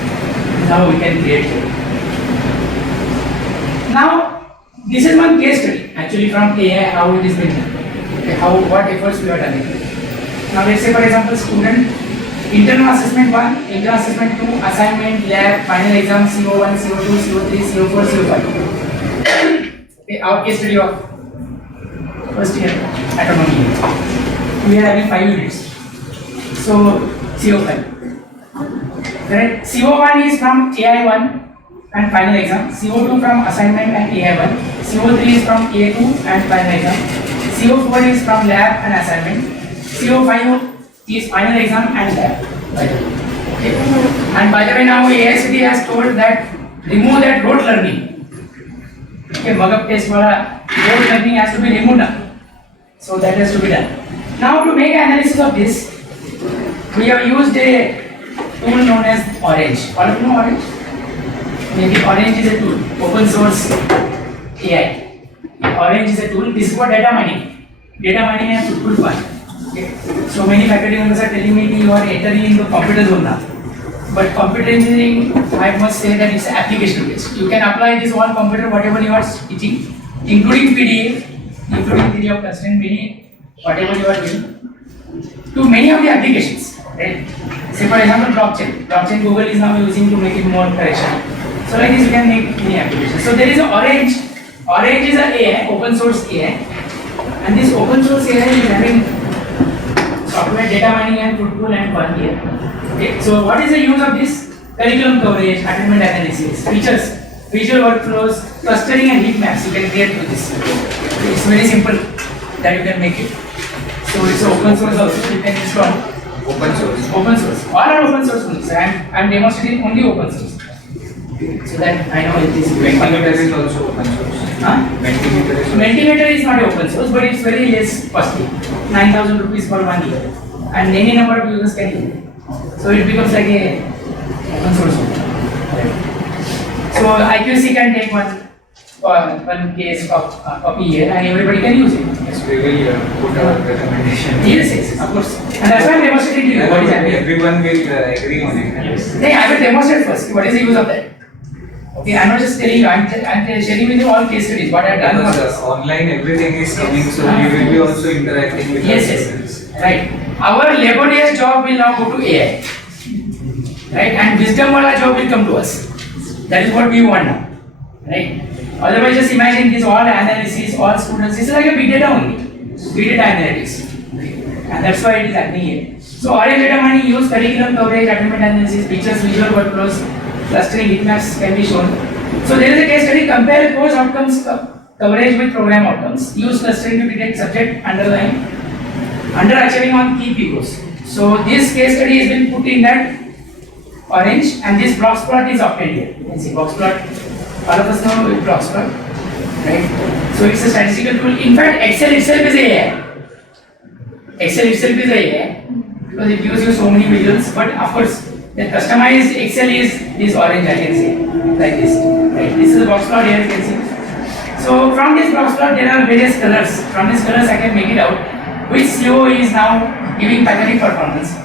Now we can create it. Now this is one case study actually from AI how it is been done. Okay, what efforts we are done. Now let's say for example student internal assessment 1, internal assessment 2, assignment, lab, final exam, CO1, CO2, CO3, CO4, CO5. Okay, our case study of first year autonomy year. We are having 5 units. So CO5. Correct? CO1 is from AI1 and final exam, CO2 from assignment and AI1, CO3 is from A2 and final exam, CO4 is from lab and assignment, CO5 is final exam and lab. Okay. And by the way, now AICTE has told that remove that rote learning. Okay, mug-up test wala rote learning has to be removed now. So that has to be done. Now to make analysis of this, we have used a tool known as Orange. All of you know Orange? Maybe Orange is a tool, open source AI. Orange is a tool. This is for data mining. Data mining and fruitful fun. Okay. So many faculty members are telling me you are entering into computer zone now. But computer engineering, I must say that it's application based. You can apply this on computer whatever you are teaching, including PDA, including theory of constraint, whatever you are doing, to many of the applications. Right? Say for example, blockchain. Blockchain Google is now using to make it more correction. So like this you can make many applications. So there is a Orange. Orange is an AI, open source AI. And this open source AI is having software data mining and fruitful and fun here. Okay. So what is the use of this? Curriculum coverage, attainment analysis, features, visual workflows, clustering and heat maps you can create with this. Okay. It's very simple that you can make it. So it's open source also, you can install. Open source. Open source. All are open source only. So I'm demonstrating only open source. So that I know it is. Mentimeter is also open source. Huh? Mentimeter is not open source, but it's very less costly. 9,000 rupees for 1 year, and any number of users can use it. So it becomes like a open source. So IQC can take one case of copy here, and everybody can use it. Yes, we will put our recommendation. Yes, of course. And that's why I'm demonstrating to you what is happening. Everyone will agree on it. Yes. Hey, I will demonstrate first. What is the use of that? Okay, I'm not just telling you. I'm sharing with you all case studies. What I've done. Because online everything is coming, so we will be also interacting with our students. Right. Our laborious job will now go to AI. Right, and wisdom wala job will come to us. That is what we want now. Right. Otherwise, just imagine this all analysis, all students. This is like a big data only. Big data analytics. And that's why it is happening here. So Orange data mining use curriculum coverage, attainment analysis, pictures, visual workflows, clustering heat maps can be shown. So there is a case study, compare course outcomes coverage with program outcomes. Use clustering to detect subject underachieving on key POs. So this case study has been put in that Orange, and this box plot is obtained here. You can see box plot. All of us know box plot, right? So it's a statistical tool. In fact, Excel itself is AI. Excel itself is AI because it gives you so many visuals. But of course, the customized Excel is this Orange. I can see like this. Right? This is the box plot here. You can see. So from this box plot, there are various colors. From these colors, I can make it out which CO is now giving pathetic performance,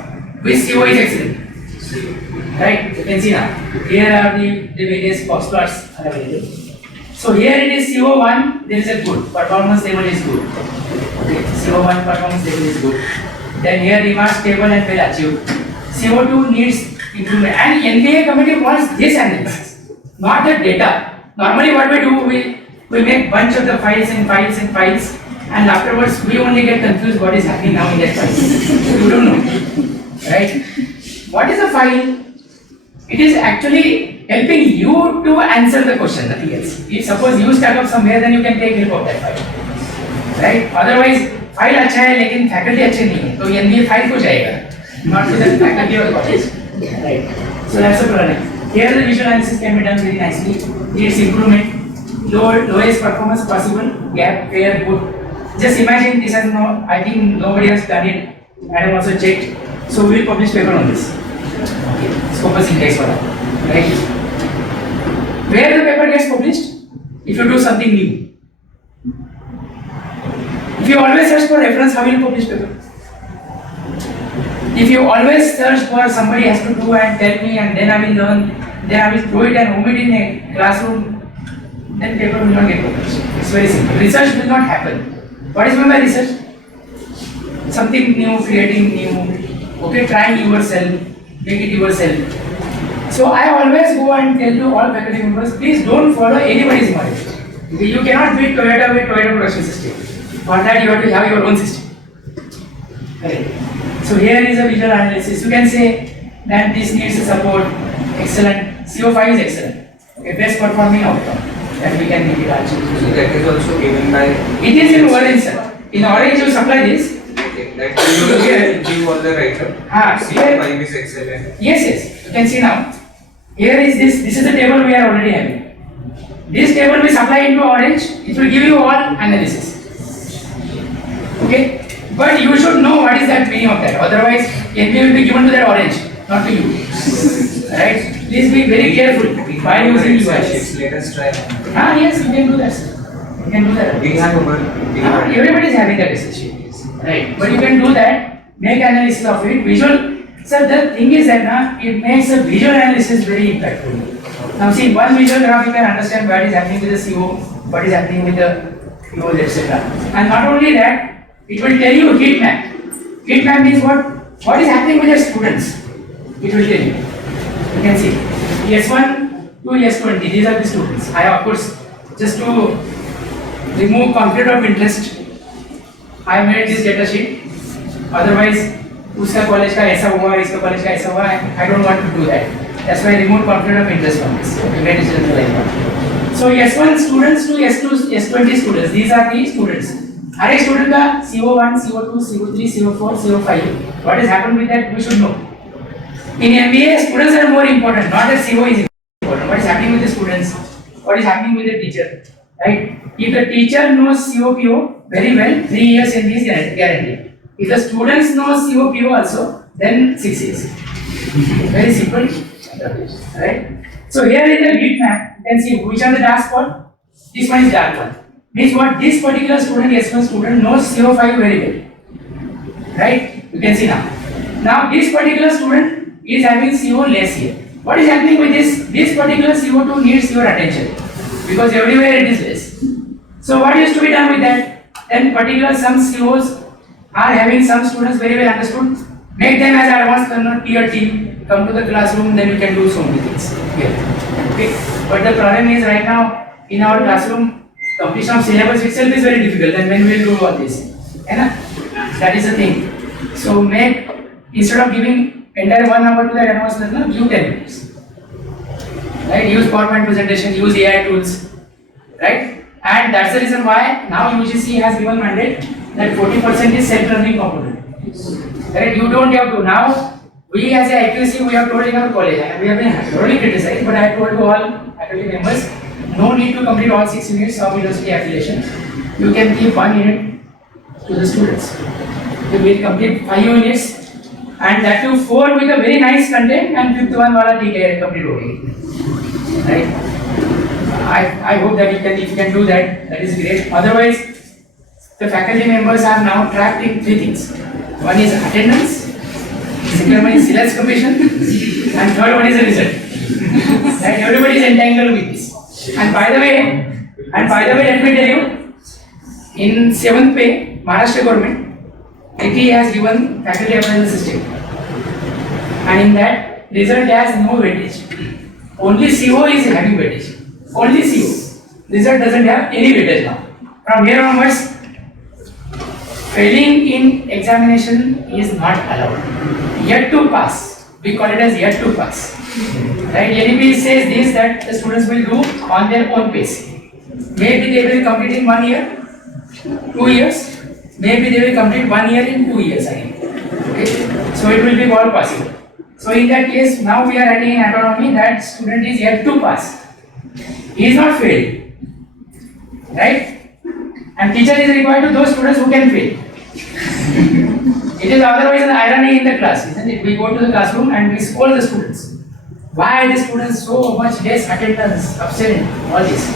which CO is excellent. Right? You can see now. Here are the various box plots are available. So here it is CO1, there is a good performance level is good. Okay, CO1 performance level is good. Then here remarks stable and well achieved. CO2 needs improvement, and NBA committee wants this analysis, not the data. Normally, what we do, we make bunch of the files and files and files, and afterwards we only get confused what is happening now in that file. You don't know, right? What is a file? It is actually helping you to answer the question, nothing else. If suppose you stuck up somewhere, then you can take help of that file, right? Otherwise, file अच्छा है लेकिन faculty अच्छे नहीं है, तो ये NBA file को जाएगा, not to the faculty or college, right? So that's the problem. Here the visual analysis can be done very nicely. Needs improvement. Lowest performance possible. Gap, fair, good. Just imagine this has no. I think nobody has done it. I have also checked. So we will publish paper on this. Okay. Scopus index for that. Right. Where the paper gets published? If you do something new. If you always search for reference, how will you publish paper? If you always search for somebody has to do and tell me and then I will learn, then I will do it and omit in a classroom, then paper will not get published. It's very simple. Research will not happen. What is meant by research? Something new, creating new, okay, trying yourself, make it yourself. So I always go and tell to all faculty members, please don't follow anybody's model. Okay, you cannot beat Toyota with Toyota production system. For that you have to have your own system. Okay. So here is a visual analysis. You can say that this needs a support, excellent, CO5 is excellent, okay, best performing outcome, that we can make it actually. So that is also given by. It is in orange, sir. In orange you supply this. Okay, that will give all the writer. CO5 is excellent. Yes, you can see now. Here is this is the table we are already having. This table we supply into orange, it will give you all analysis. Okay. But you should know what is that meaning of that. Otherwise, NP will be given to that orange, not to you. Right? Please be very careful while using devices. Let us try. Yes, you can do that, sir. You can do that. We have Everybody is having that essentially. Right? But you can do that, make analysis of it, visual. Sir, the thing is that it makes a visual analysis very impactful. Now see, one visual graph you can understand what is happening with the CO, what is happening with the POs, etc. And not only that, it will tell you heat map. Heat map means what is happening with the students. It will tell you. You can see S1 to S20. These are the students. I of course just to remove conflict of interest, I made this data sheet. Otherwise, उसका college का ऐसा हुआ, इसका college का ऐसा हुआ. I don't want to do that. That's why I remove conflict of interest from this. Let it generalize. So S1 students to S2, S20 students. These are the students. हर एक student का CO1, CO2, CO3, CO4, CO5. What has happened with that? We should know. In MBA, students are more important. Not that CO is important. What is happening with the students? What is happening with the teacher? Right? If the teacher knows COPO very well, 3 years in this guarantee. If the students know COPO also, then 6 years. Very simple. Right? So here in the heat map, you can see which are the dark spot. This one is dark one. Means what this particular student, S1 student, knows CO5 very well. Right? You can see now. Now this particular student is having CO less here. What is happening with this? This particular CO2 needs your attention. Because everywhere it is less. So what used to be done with that? Then particular some COs are having some students very well understood. Make them as advanced learner, peer team. Come to the classroom, then you can do so many things. Here. Okay. But the problem is right now in our classroom, completion of syllabus itself is very difficult, and when we will do all this, that is the thing. So make, instead of giving entire 1 hour to the advanced learner, give 10 minutes. Right? Use PowerPoint presentation, use AI tools, right? And that's the reason why now UGC has given mandate that 40% is self-learning component. Right? You don't have to. Now we as a IQC, we have told in our college, and we have been thoroughly criticized, but I have told to all faculty members, no need to complete all 6 units of university affiliation. You can keep 1 unit to the students. You will complete 5 units and that too 4 with a very nice content, and 5th one wala complete okay. Right? I hope that if you can do that, that is great. Otherwise, the faculty members are now trapped in 3 things. One is attendance, second one is syllabus completion, and third one is the result. Right? Everybody is entangled with this. And by the way, let me tell you, in 7th pay, Maharashtra government, IT has given faculty appraisal system, and in that result has no weightage. Only CO is having weightage. Only CO. Result doesn't have any weightage now. From here onwards, failing in examination is not allowed. Yet to pass. We call it as yet to pass. Right? NEP says this, that the students will do on their own pace. Maybe they will complete in 1 year, 2 years. Maybe they will complete 1 year in 2 years again. Okay? So it will be all possible. So in that case, now we are adding an autonomy that student is yet to pass. He is not failed, right? And teacher is required to those students who can fail. It is otherwise an irony in the class, isn't it? We go to the classroom and we scold the students. Why are the students so much less attendance, absent, all this?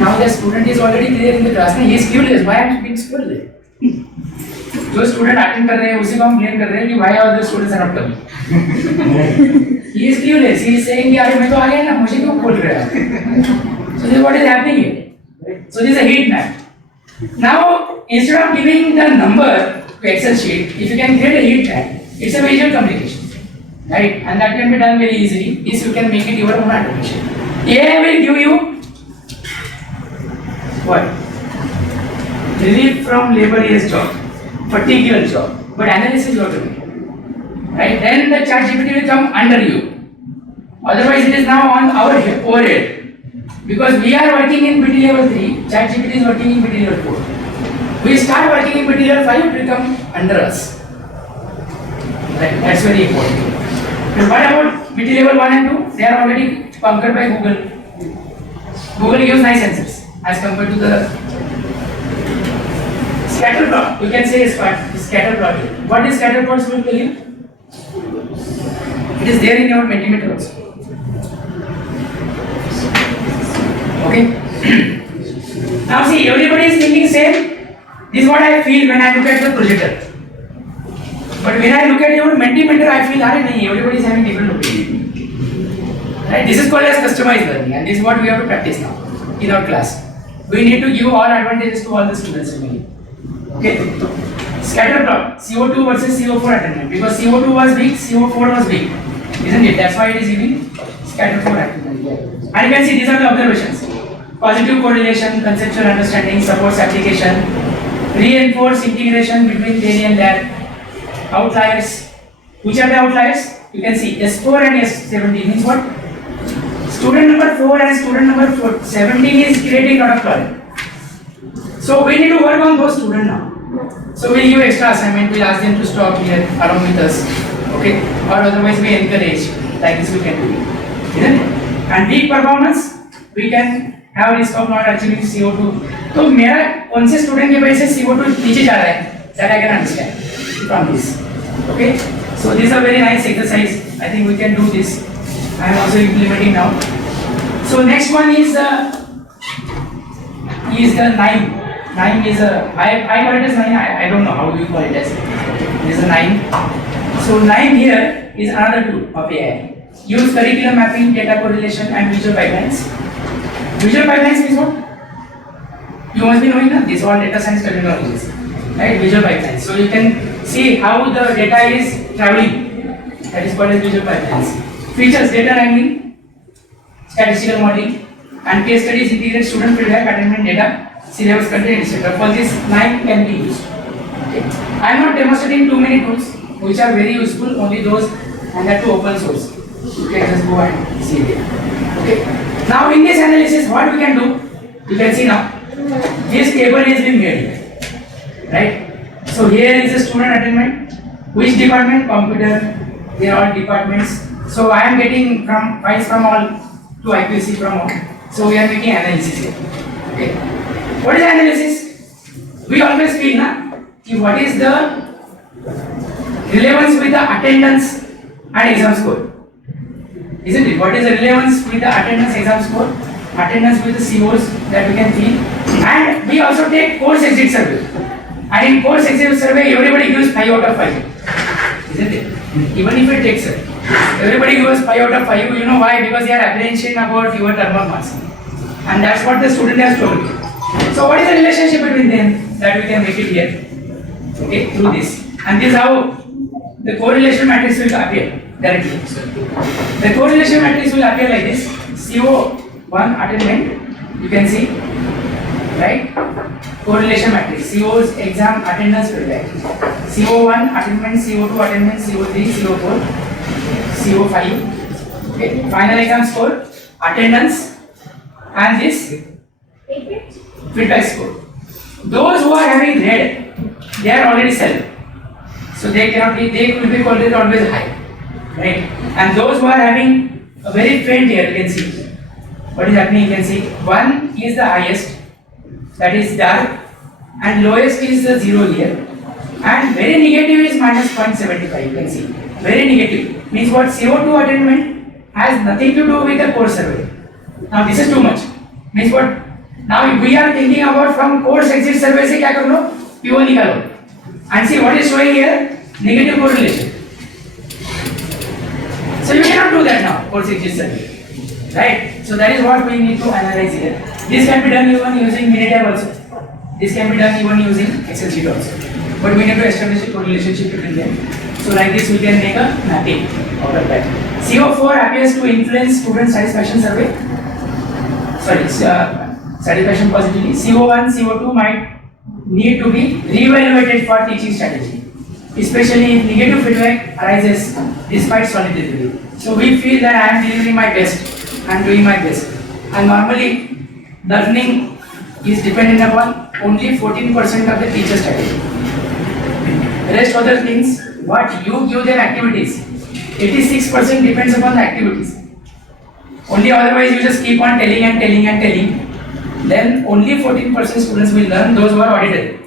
Now the student is already there in the class, and he is curious. Why am I being scolded? जो student attend कर रहे हैं उसी को हम blame कर रहे हैं कि why our the students are not coming he is curious he is saying यार मैं तो आ गया ना मुझे क्यों बोल रहे हो so this what is happening here so this is a heat map now instead of giving the number to Excel sheet if you can create a heat map it's a visual communication right and that can be done very easily this you can make it your own application ये will give you what relief from laborious job particular job, but analysis you have to do, right? Then the chat GPT will come under you. Otherwise, it is now on our overhead because we are working in BT level 3. Chat GPT is working in BT level 4. We start working in BT level 5, it will come under us. Right? That's very important. And what about BT level 1 and 2? They are already conquered by Google. Google gives nice answers as compared to the scatter plot. You can say scatter plot. What is scatter plot? Will tell you. It is there in your Mentimeter also. Okay. Now see, everybody is thinking same. This is what I feel when I look at the projector. But when I look at your Mentimeter, I feel, "Arey nahi, everybody is having different opinion." Right? This is called as customized learning, and this is what we have to practice now in our class. We need to give all advantages to all the students. Okay. Scatter plot, CO2 versus CO4 attainment. Because CO2 was weak, CO4 was weak. Isn't it? That's why it is giving scatter 4 attainment. And you can see these are the observations. Positive correlation, conceptual understanding, supports application, reinforce integration between theory and lab. Outliers. Which are the outliers? You can see S4 and S17 means what? Student number 4 and student number 17 is creating a lot of problem. So we need to work on those students now. So we'll give extra assignment, we'll ask them to stop here along with us. Okay? Or otherwise we encourage. Like this we can do it. Isn't it? And peak performance, we can have risk of not achieving CO2. तो मेरा कौन से student की वजह से CO2 नीचे जा रहा है? That I can understand from this. Okay? So this is a very nice exercise. I think we can do this. I am also implementing now. So next one is the 9. 9 is a, I call it as 9, I don't know how you call it as. It is a 9. So 9 here is another tool of AI. Use curriculum mapping, data correlation and visual pipelines. Visual pipelines means what? You must be knowing that these are all data science terminologies. Right? Visual pipelines. So you can see how the data is traveling. That is called as visual pipelines. Features, data wrangling, statistical modeling and case studies integrate student feedback, attainment data, syllabus content, etc. For this 9 can be used. Okay. I am not demonstrating too many tools which are very useful, only those and that to open source. You can just go and see there. Okay. Now in this analysis, what we can do? You can see now. This table is being made. Right? So here is the student attainment. Which department? Computer. They are all departments. So I am getting from files from all to IQC from all. So we are making analysis here. Okay. What is analysis? We always feel na what is the relevance with the attendance and exam score? Isn't it? What is the relevance with the attendance exam score? Attendance with the COs that we can feel. And we also take course exit survey. And in course exit survey, everybody gives 5 out of 5. Isn't it? Even if it takes it. Everybody gives 5 out of 5. You know why? Because they are apprehension about your term marks. And that's what the student has told me. So what is the relationship between them that we can make it here? Okay, through this. And this is how the correlation matrix will appear directly. The correlation matrix will appear like this. CO1 attainment, you can see, right? Correlation matrix. CO's exam attendance feedback. CO1 attainment, CO2 attainment, CO3, CO4, CO5. Okay, final exam score, attendance, and this feedback score. Those who are having red, they are already self. So they cannot be, they will be always high. right? And those who are having a very faint here, you can see what is happening. You can see one is the highest, that is dark, and lowest is the zero here, and very negative is minus 0.75. You can see very negative means what? CO2 attainment has nothing to do with the core survey. Now this is too much. Means what? Now we are thinking about from course exit survey से क्या कर लो? PO निकालो. And see what is showing here? Negative correlation. So you cannot do that now, course exit survey. Right? So that is what we need to analyze here. This can be done even using Minitab also. This can be done even using Excel sheet also. But we need to establish a correlation between them. So like this we can make a mapping out of that. CO4 appears to influence student satisfaction survey. Sorry, satisfaction positively. CO1, CO2 might need to be re-evaluated for teaching strategy, especially if negative feedback arises despite solidity. So we feel that I am delivering my best, I am doing my best. And normally, learning is dependent upon only 14% of the teacher strategy. Rest other things, what you give them activities, 86% depends upon the activities. Only otherwise you just keep on telling and telling and telling. Then only 14% students will learn, those who are audited.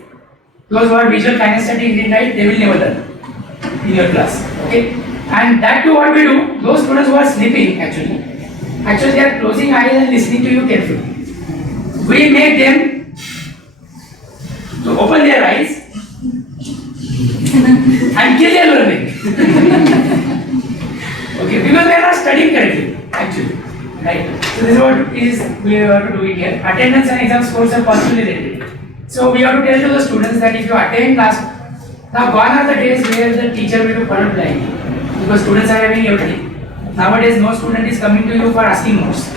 Those who are visual kinesthetic right, they will never learn in your class. Okay? And that too what we do, those students who are sleeping actually they are closing eyes and listening to you carefully. We make them to open their eyes and kill their learning. Okay, because they are not studying correctly actually. Right. So this is what is we have to do it here. Attendance and exam scores are positively related. So we have to tell to the students that if you attend class, now gone are the days where the teacher will be followed blindly because students are having everything. Nowadays no student is coming to you for asking notes.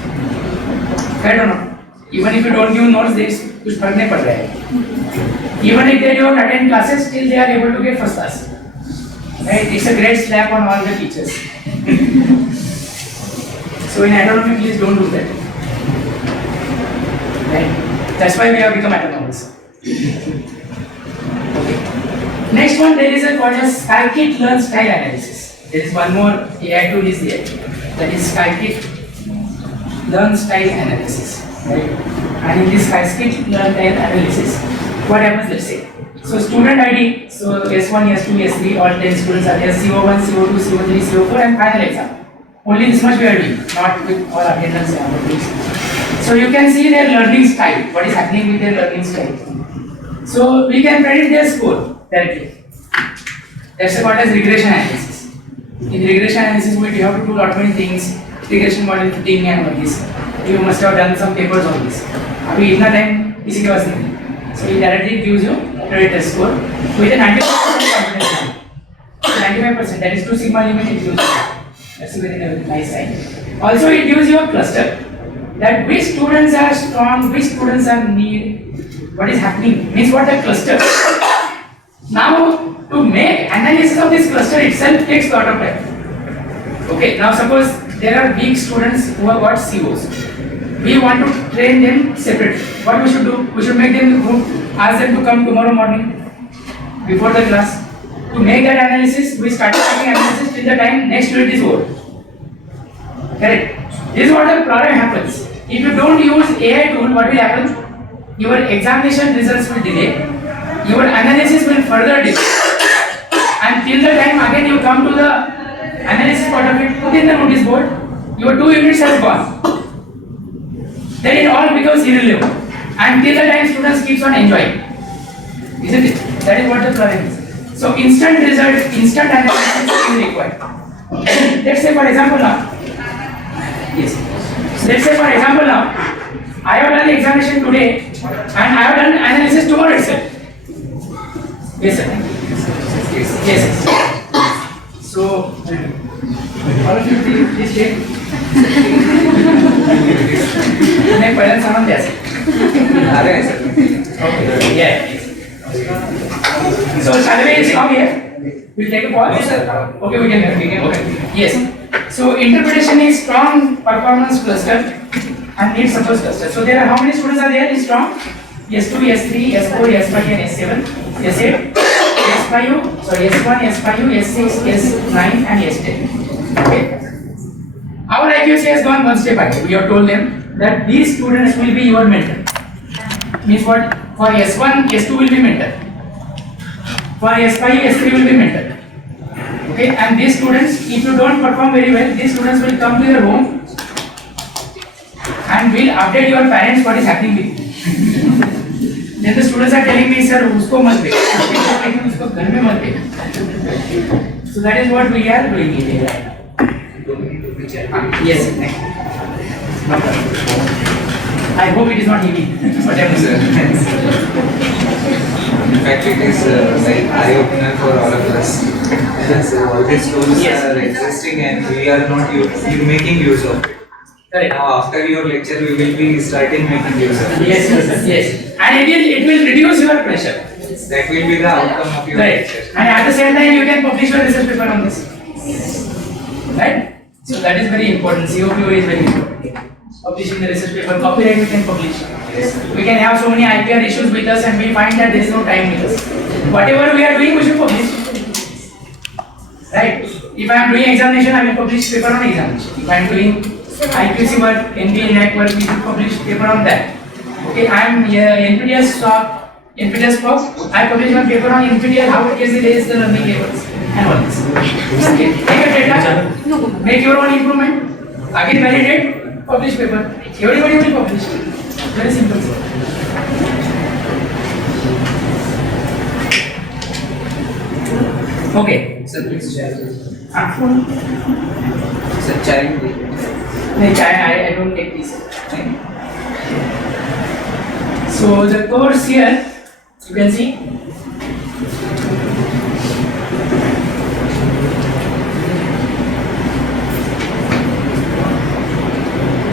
I don't know. Even if you don't give notes, they कुछ फर्क नहीं पड़ रहा है. Even if they don't attend classes, still they are able to get first class. Right? It's a great slap on all the teachers. So in autonomy, please don't do that. Right? That's why we have become autonomous. Okay. Next one, there is a called as Scikit Learn Style Analysis. There is one more AI tool is there. That is Scikit Learn Style Analysis. Right? And in this Scikit Learn Style Analysis, what happens? Let's say. So student ID. So S1, S2, S3, all 10 students are there. CO1, CO2, CO3, CO4, and final exam. Only this much we are doing, not with all attendance and other things. So you can see their learning style, what is happening with their learning style. So we can predict their score directly. That's called as regression analysis. In regression analysis, we have to do lot many things, regression model fitting and all this. You must have done some papers on this. अभी इतना time किसी के पास नहीं. So it directly gives you predictor score with a 95% confidence level. 95%, that is 2 sigma limit it gives you. That's a very nice sign. Also, it gives you a cluster that which students are strong, which students are need, what is happening, means what the cluster. Now, to make analysis of this cluster itself takes a lot of time. Okay, now suppose there are weak students who have got COs. We want to train them separately. What we should do? We should make them ask them to come tomorrow morning before the class. To make that analysis, we started making analysis till the time next unit is over. Correct? This is what the problem happens. If you don't use AI tool, what will happen? Your examination results will delay. Your analysis will further delay. And till the time again you come to the analysis part of it, put in the notice board, your 2 units has gone. Then it all becomes irrelevant. And till the time students keeps on enjoying. Isn't it? That is what the problem is. So instant result, instant analysis is required. Let's say for example now, yes. So let's say for example now, I have done the examination today and I have done analysis tomorrow itself. Yes sir. Yes sir. So all of you please take. मैं पहले सामान दे सकता. आ रहे हैं sir. Okay. Yeah. So shall we come here? We'll take a pause. Yes, sir. Okay, we can. Okay. Yes. So interpretation is strong performance cluster and need support cluster. So there are how many students are there in strong? S2, S3, S4, S5 and S7, S8, S5, sorry S1, S5, S6, S9 and S10. IQC has gone one step ahead. We have told them that these students will be your mentor. Means what? For S1, S2 will be mentor. For S5, S3 will be mentor. Okay, and these students, if you don't perform very well, these students will come to your home and will update your parents what is happening with you. Then the students are telling me, sir, usko mat de, usko ghar mein mat de. So that is what we are doing it right now. Yes, next. No problem. I hope it is not heavy. In fact, it is like eye-opener for all of us. Yes, all these tools Yes. are existing and we are not making use of it. Correct. Now, after your lecture, we will be starting making use of it. Yes. And it will reduce your pressure. That will be the outcome of your Right. lecture. And at the same time, you can publish your research paper on this. Right? So that is very important. COPO is very important. Publishing the research paper, copyright we can publish. We can have so many IPR issues with us and we find that there is no time with us. Whatever we are doing, we should publish. Right? If I am doing examination, I will publish paper on examination. If I am doing IQC work, NBA NAC work, we should publish paper on that. Okay, I am NPTEL POP, I publish one paper on NPTEL, how it is the days, the learning levels and all this. Okay, take a data, make your own improvement, again validate, publish paper. Everybody will publish. Very simple. Okay. Sir, please share. Ah. Sir, child. I don't take this. So the course here, you can see.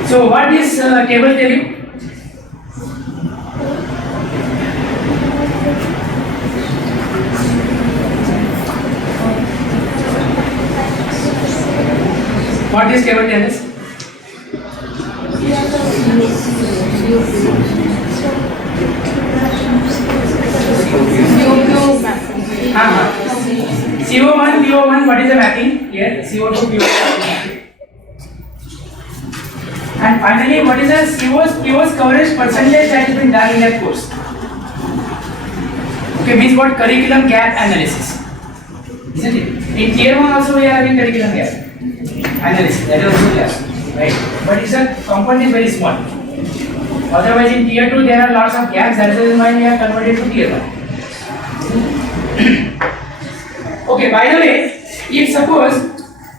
So what is table tell you? What is table tell us? CO1, PO1, what is the mapping? Here, CO2, PO2. And finally, what is the PO's coverage percentage that has been done in that course? Okay, means what? Curriculum gap analysis. Isn't it? In tier 1 also we are having curriculum gap analysis. That is also there. Right? But it's a component is very small. Otherwise, in tier 2 there are lots of gaps. That is the reason why we are converted to tier 1. Okay, by the way, if suppose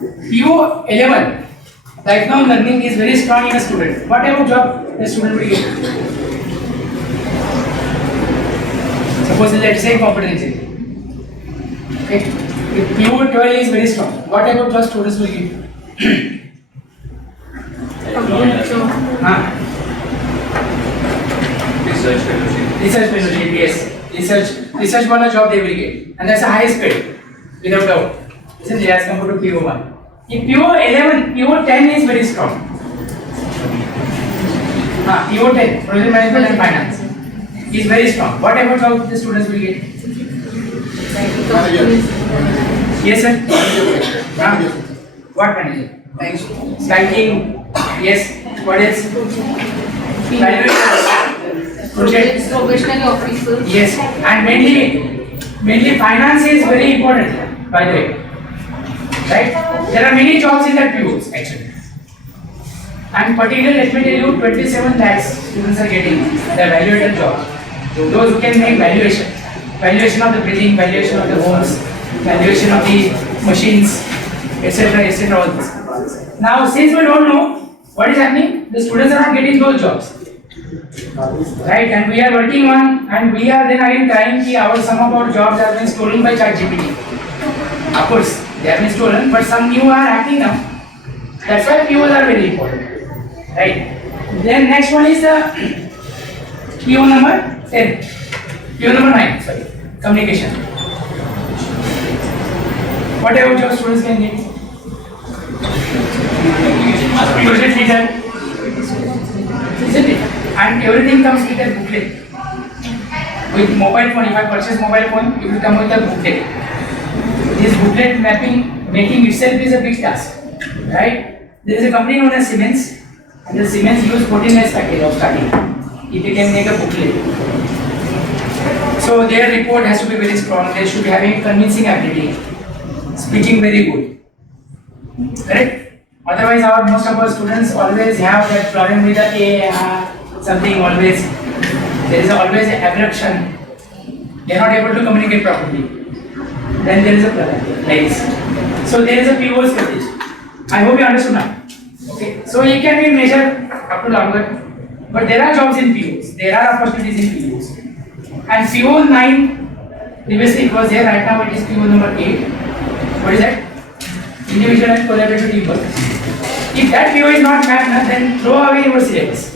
PO11 lifelong learning is very strong in a student, what type of job the student will get? Suppose let's say competency. Okay, if PO12 is very strong, what type of job students will get? Research fellowship. Research fellowship, yes. Research wala job they will get, and that's the highest paid, without doubt. Isn't it, as compared to PO1? If PO11, PO10 is very strong. PO10, project management and finance, is very strong. What type of job the students will get? Yes, sir. What manager? Banking. Yes. What else? Project. Professional officers. Yes, and mainly finance is very important, by the way. Right? There are many jobs in that POs actually. And particularly, let me tell you, 27 lakhs students are getting the evaluator job. Those who can make valuation of the building, valuation of the homes, valuation of the machines, etc., all this. Now, since we don't know what is happening, the students are not getting those jobs. Right, and we are working on, and we are then again trying that some of our jobs have been stolen by ChatGPT. Of course, they have been stolen, but some new are happening now. That's why POs are very important. Right. Then next one is the PO number 10. PO number 9, sorry. Communication. Whatever job students can get. Project leader. Isn't it? And everything comes with a booklet. With mobile phone, if I purchase mobile phone, it will come with a booklet. This booklet making itself is a big task, right? There is a company known as Siemens, and the Siemens use 14S package of starting. If you can make a booklet. So their report has to be very strong. They should be having convincing ability, speaking very good. Correct? Otherwise, most of our students always have that problem with the something always. There is always an abruption. They are not able to communicate properly. Then there is a problem like this. So there is a PO strategy. I hope you understood now. Okay. So it can be measured up to longer. But there are jobs in POs. There are opportunities in POs. And PO 9 previously it was there. Right now it is PO number 8. What is that? Individual and collaborative teamwork. If that PO is not met, then throw away your syllabus.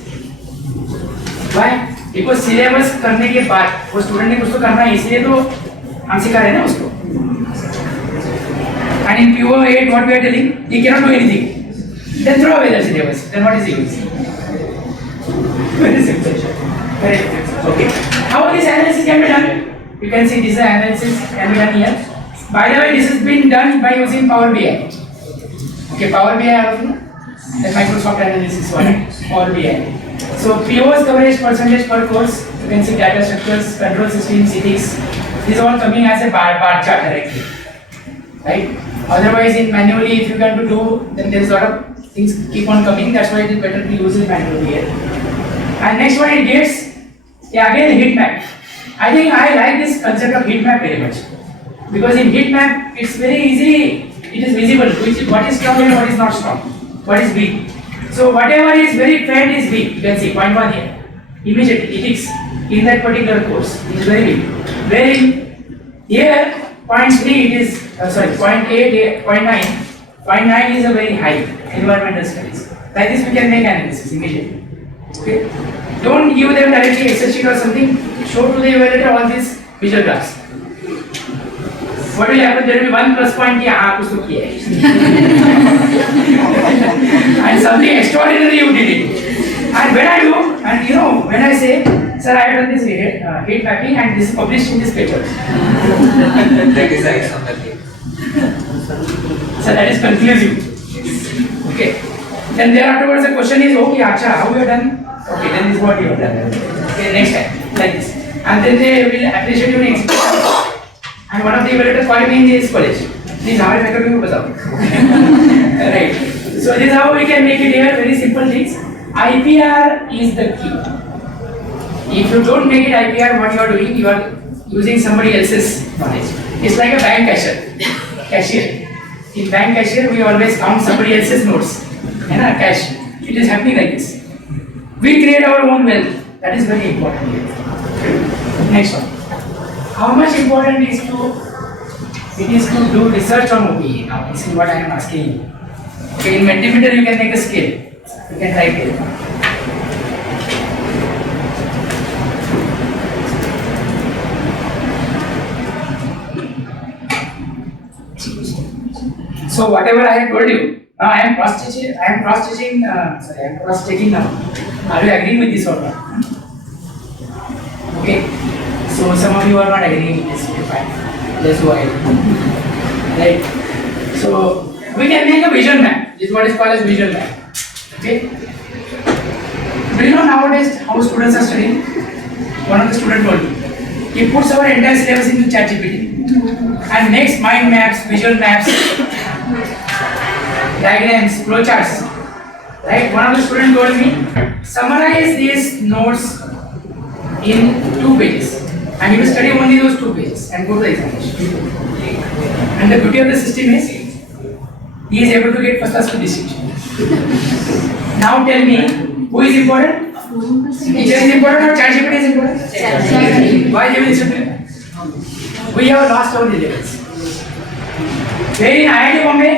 Why? Because syllabus करने के बाद वो student ने कुछ तो करना है इसलिए तो हम सिखा रहे हैं ना उसको. And in PO 8 what we are telling, he cannot do anything. Then throw away the syllabus. Then what is the use? Very simple. Correct. Okay. How this analysis can be done? You can see this analysis can be done here. By the way, this has been done by using Power BI. Okay, Power BI, the Microsoft analysis one, Power BI. So PO's coverage percentage per course, you can see data structures, control systems, ethics. These are all coming as a bar chart directly, right? Otherwise, in manually, if you can do, then there is a lot of things keep on coming. That's why it is better to use it manually here. And next one it gets, again heat map. I think I like this concept of heat map very much. Because in heat map, it's very easy, it is visible, what is strong and what is not strong, what is weak. So whatever is very faint is weak, you can see point 1 here, immediately ethics in that particular course, it is very weak. Wherein here, point 3 it is, point 8, point 9, point 9 is a very high, environmental studies. Like this we can make analysis immediately. Okay? Don't give them directly Excel sheet or something, show to the evaluator all these visual graphs. What will happen? There will be one plus point here, कुछ तो किया है. And something extraordinary you did it. And when I do, and you know, when I say, sir, I have done this heat mapping and this is published in this paper. That is X on the cake. So that is conclusive. Okay. Then thereafterwards the question is, okay, acha, how you have done? Okay, then this is what you have done. Okay, next time, like this. And then they will appreciate your experience. And one of the evaluators called me in this college. Please, हमारे faculty को बताओ. Right. So this is how we can make it here. Very simple things. IPR is the key. If you don't make it IPR, what you are doing, you are using somebody else's knowledge. It's like a bank cashier. In bank cashier, we always count somebody else's notes. And cash. It is happening like this. We create our own wealth. That is very important. Next one. How much important it is to do research on OBE. Now, this is what I am asking you. Okay, in Mentimeter you can make a scale. You can type it. So whatever I have told you, now I am cross-checking now. Are you agreeing with this or not? Okay. So some of you are not agreeing with this, okay, fine. That's why. Right. So we can make a vision map. This is what is called as vision map. Okay. Do you know nowadays how students are studying? One of the students told me. He puts our entire syllabus into ChatGPT and makes mind maps, visual maps, diagrams, flowcharts. Right. One of the students told me, summarize these notes in 2 pages. And you will study only those 2 pages and go to the examination. And the beauty of the system is, he is able to get first class distinction. Now tell me, who is important? Teacher is important or ChatGPT is important? ChatGPT. Why they will listen to him? We have lost our relevance. Where in IIT Bombay,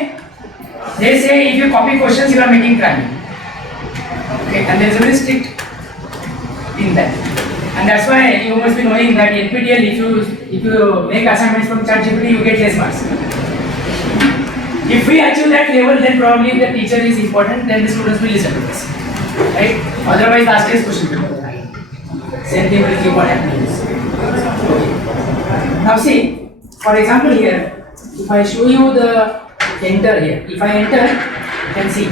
they say if you copy questions, you are making crime. Okay, and there is a very strict in that. And that's why you must be knowing that NPTEL, if you make assignments from ChatGPT, you get less marks. If we achieve that level, then probably the teacher is important, then the students will listen to us. Right? Otherwise, last day's question paper. Same thing will keep on happening. Okay. Now see, for example here, if I show you the enter here, if I enter, you can see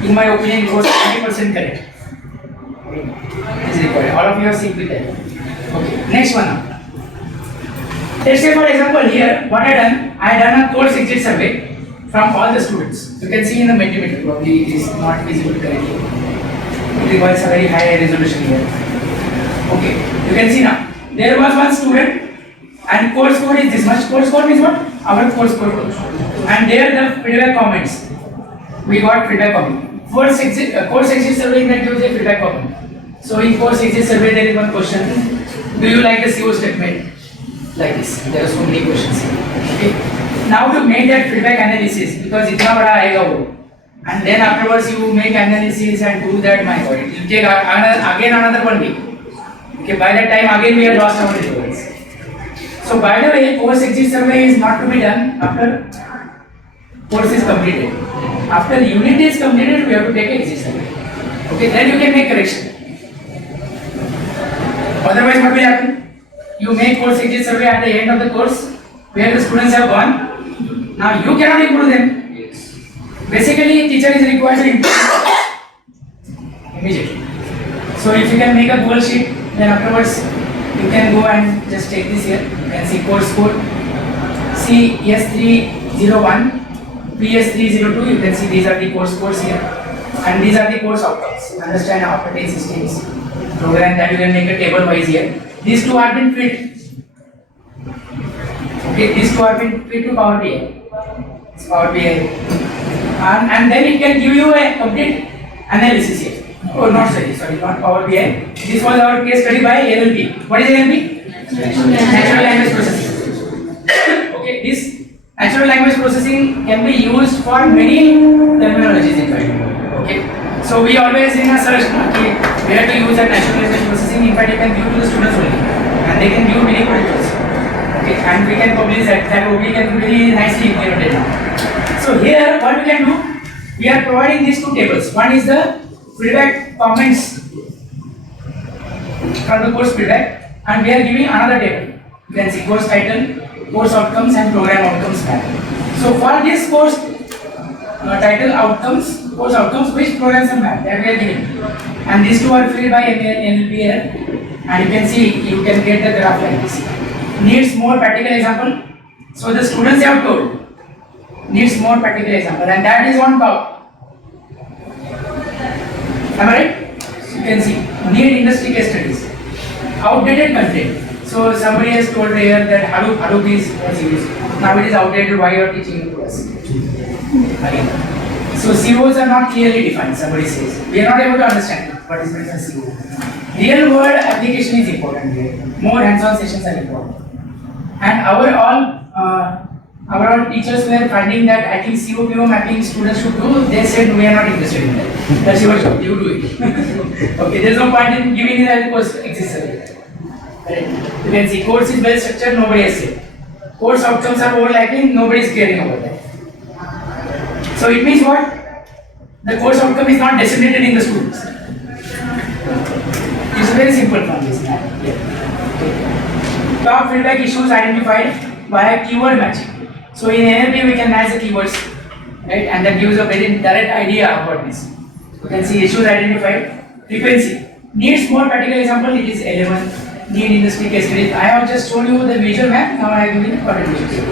In my opinion, it was 90% correct. Is required. All of you have seen with that. Okay. Next one now. Let's say for example here, what I done a course exit survey from all the students. You can see in the Mentimeter, probably it is not visible correctly. It requires a very high resolution here. Okay, you can see now. There was one student and course code is this much. Course code is what? Our course code. And there the feedback comments. We got feedback comment. Course exit survey that gives a feedback comment. So in course exit survey there is one question. Do you like the CO statement? Like this. There are so many questions here. Okay. Now to make that feedback analysis, because itna bada aayega wo, and then afterwards you make analysis and do that, my god, it will take again another 1 week. Okay, by that time again we have lost our results. So by the way, course exit survey is not to be done after course is completed. After unit is completed, we have to take exit survey. Okay, then you can make correction. Otherwise, what will happen? You make course exit survey at the end of the course where the students have gone. Now you cannot improve them. Yes. Basically, teacher is required to improve immediately. So if you can make a goal sheet, then afterwards you can go and just take this here. You can see course code CS301, PS302. You can see these are the course codes here, and these are the course outcomes. Understand operating systems program that you can make a table wise here. These two are been fit. Okay, these two are been fit to Power BI. It's Power BI, and then it can give you a complete analysis here. Oh, not not Power BI. This was our case study by NLP. What is NLP? Natural language processing. Okay, this natural language processing can be used for many terminologies in fact. Okay. So we always in a search, okay, where to use that natural language processing. In fact, you can give to the students only, and they can give many questions. Okay, and we can publish that we can really nicely implement now. So here, what we can do, we are providing these two tables. One is the feedback comments from the course feedback, and we are giving another table. You can see course title, course outcomes, and program outcomes map. So for this course title outcomes, course outcomes, which programs are mapped that we are giving, and these two are filled by NLP here, and you can see you can get the graph like this. Needs more practical example. So the students have told needs more practical example, and that is on top. Am I right? You can see need industry case studies, outdated content. So somebody has told here that Hadoop is used. Now it is outdated. Why you are teaching it to us? Again. So COs are not clearly defined. Somebody says we are not able to understand what is meant by CO. Real world application is important here. More hands-on sessions are important. And our all teachers were finding that I think COPO mapping students should do. They said we are not interested in that. That's your job. You do it. Okay. There is no point in giving it as a course exists. You can see course is well structured. Nobody has said. Course outcomes are overlapping. Nobody is caring about that. So it means what? The course outcome is not disseminated in the students. It's very simple from this. Top feedback issues identified via keyword matching. So in NLP we can match the keywords, right? And that gives a very direct idea about this. You can see issues identified. Frequency. Needs more practical example, it is 11. Need industry case study. I have just shown you the visual map, now I am giving the contribution.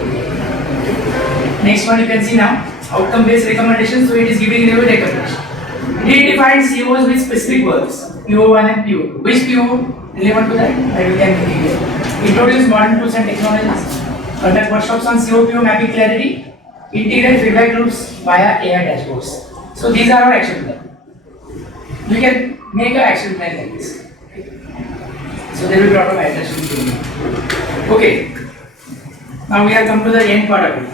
Next one you can see now. Outcome based recommendation, so it is giving you a recommendation. Redefine COs with specific verbs, PO1 and PO2. Which PO relevant to that we can make here. Introduce modern tools and technologies. Conduct workshops on COPO mapping clarity. Integrate feedback loops via AI dashboards. So these are our action plan. We can make an action plan like this. So there will be a lot of attention to it. Okay. Now we have come to the end part of it.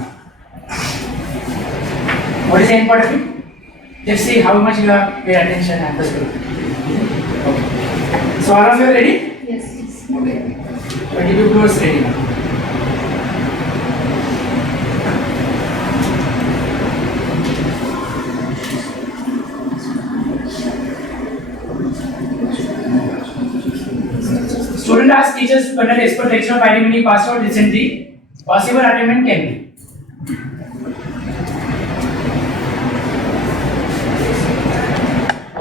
What is the end part of it? Let's see how much you have paid attention and understood. Okay. So all of you are ready? Yes. Okay. 22 crores ready now. Student asks teachers to conduct expert lecture of identity passed out recently. Possible attainment can be.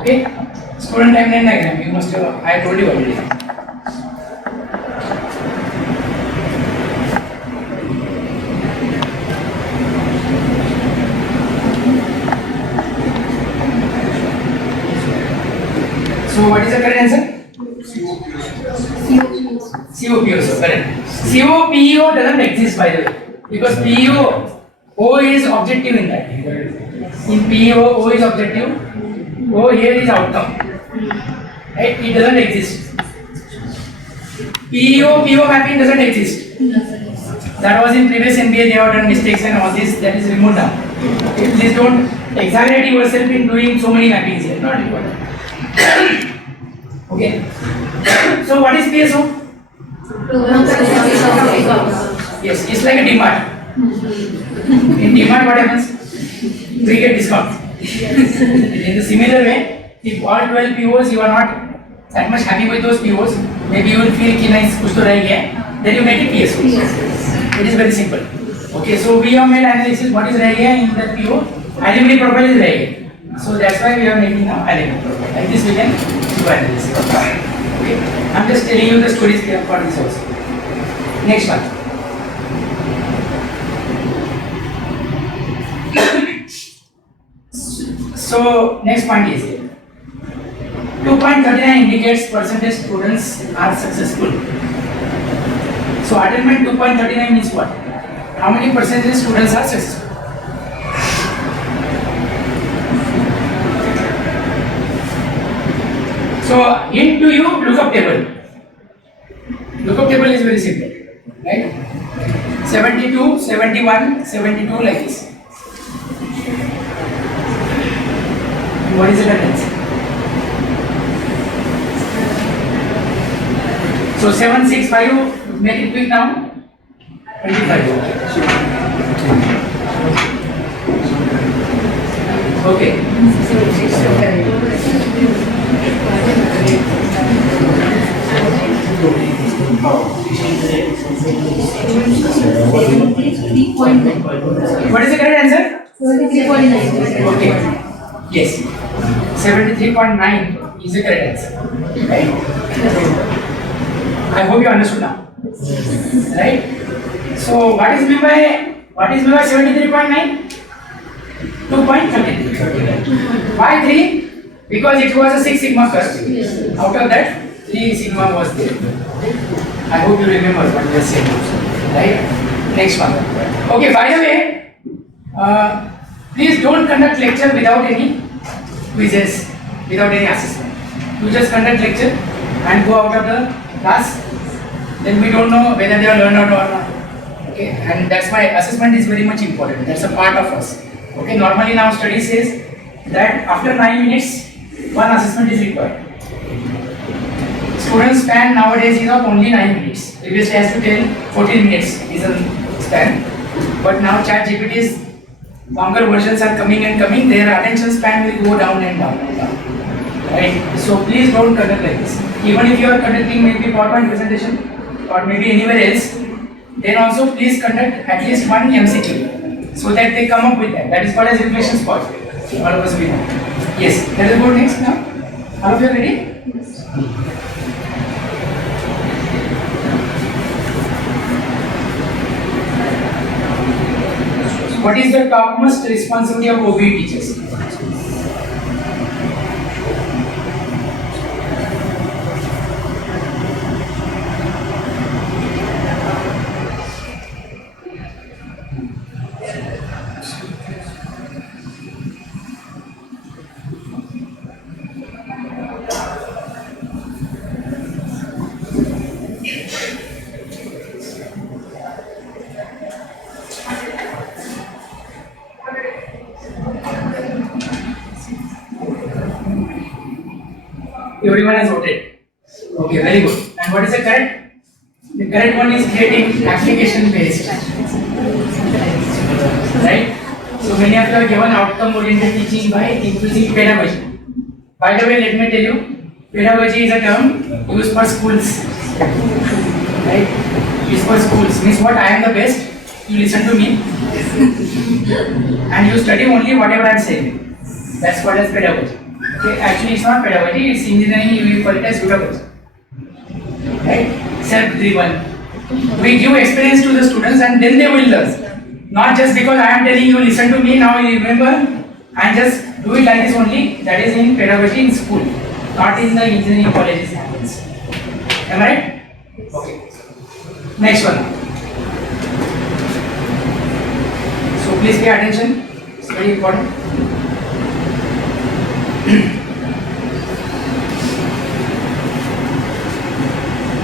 Okay, student timeline diagram, you must have, I told you already. So what is the correct answer? COPO, correct. COPO doesn't exist, by the way, because O is objective in that. In PO, O is objective, O here is outcome. Right? It doesn't exist. PO mapping doesn't exist. That was in previous MBA, they have done mistakes and all this, that is removed now. Okay, please don't exaggerate yourself in doing so many mappings here, not important. Okay. So what is PSO? Yes, it's like a DMart. In DMart, what happens? We get discount. In the similar way, if all 12 POs you are not that much happy with those POs, maybe you will feel कि नहीं कुछ तो रह गया, then you make it PSO. It is very simple. Okay, so we have made analysis. What is रह गया in that PO? Alumni profile is रह गया. So that's why we are making now alumni profile. Like this we can do analysis. Okay, I'm just telling you the stories for this also. Next one. So next point is 2.39 indicates percentage students are successful. So attainment 2.39 means what? How many percentage students are successful? So into you lookup table. Lookup table is very simple, right? 72, 71, 72 like this. What is the difference? So 765, make it quick now. 25. Okay. What is the correct answer? 73.9. Okay. Yes. 73.9 is the correct answer. Right? I hope you understood now. Right? So what is meant by 73.9? 2.33. Why 3? Because it was a 6 sigma curve. Out of that, 3 sigma was there. I hope you remember what we are saying. Right? Next one. Okay, by the way, please don't conduct lecture without any quizzes, without any assessment. You just conduct lecture and go out of the class. Then we don't know whether they are learned or not. Okay, and that's why assessment is very much important. That's a part of us. Okay, normally now study says that after 9 minutes, one assessment is required. Student span nowadays is of only 9 minutes. Previously has to tell 14 minutes is a span. But now ChatGPT's longer versions are coming and coming. Their attention span will go down and down and down. Right? So please don't conduct like this. Even if you are conducting maybe PowerPoint presentation or maybe anywhere else, then also please conduct at least one MCQ so that they come up with that. That is called as reflection spot. All of us we know. Yes, let us go next now. All of you are ready? What is the topmost responsibility of OBE teachers? Everyone has voted. Okay, very good. And what is the correct? The correct one is creating application based. Right? So many of you are given outcome oriented teaching by increasing pedagogy. By the way, let me tell you, pedagogy is a term used for schools. Right? Used for schools. Means what? I am the best. You listen to me. And you study only whatever I am saying. That's what is pedagogy. Okay, actually it's not pedagogy, it's engineering, we call it as pedagogy. Right? Self-driven. We give experience to the students and then they will learn. Not just because I am telling you, listen to me, now you remember, and just do it like this only. That is in pedagogy in school, not in the engineering colleges happens. Am I right? Okay. Next one. So please pay attention. It's very important.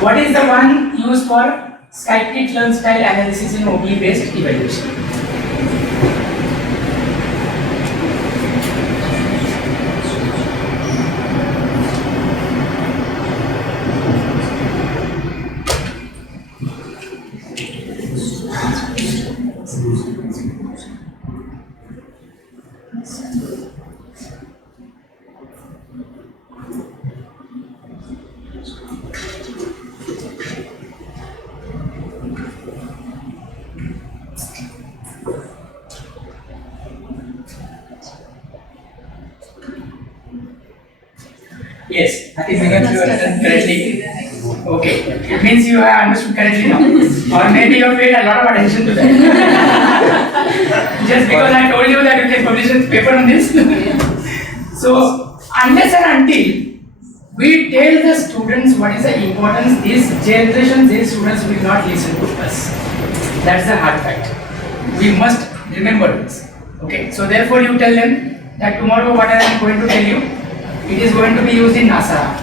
What is the one used for scikit-learn style analysis in OBE based evaluation? Yes, I think Megan, you have done correctly. Okay, it means you have understood correctly now. Or maybe you have paid a lot of attention to that. Just because I told you that you can publish a paper on this. So, unless and until we tell the students what is the importance, this generation, these students will not listen to us. That's the hard fact. We must remember this. Okay, so therefore you tell them that tomorrow what I am going to tell you, it is going to be used in NASA,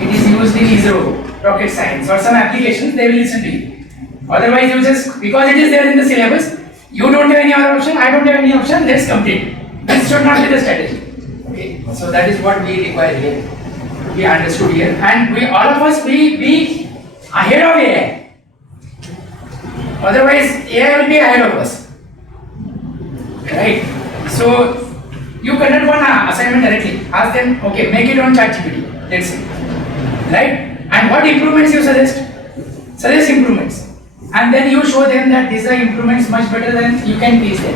it is used in ISRO, rocket science or some applications, they will listen to you. Otherwise you just, because it is there in the syllabus, you don't have any other option, I don't have any option, let's complete. This should not be the strategy. Okay, so that is what we require here, to be understood here. And we, all of us, we be ahead of AI. Otherwise AI will be ahead of us. Right? So you conduct one assignment directly. Ask them, okay, make it on ChatGPT. Let's see. Right? And what improvements you suggest? Suggest improvements. And then you show them that these are improvements much better than you can teach them.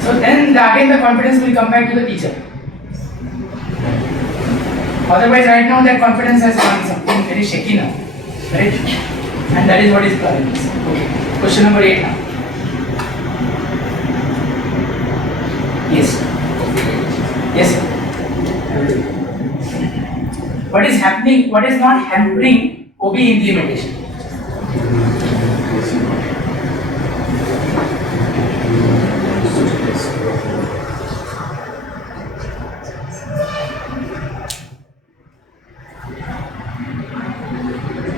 So then again the confidence will come back to the teacher. Otherwise right now that confidence has gone something very shaky now. Right? And that is what is problem. Okay. Question number 8 now. Yes. Yes, sir. What is happening, what is not hampering OBE implementation?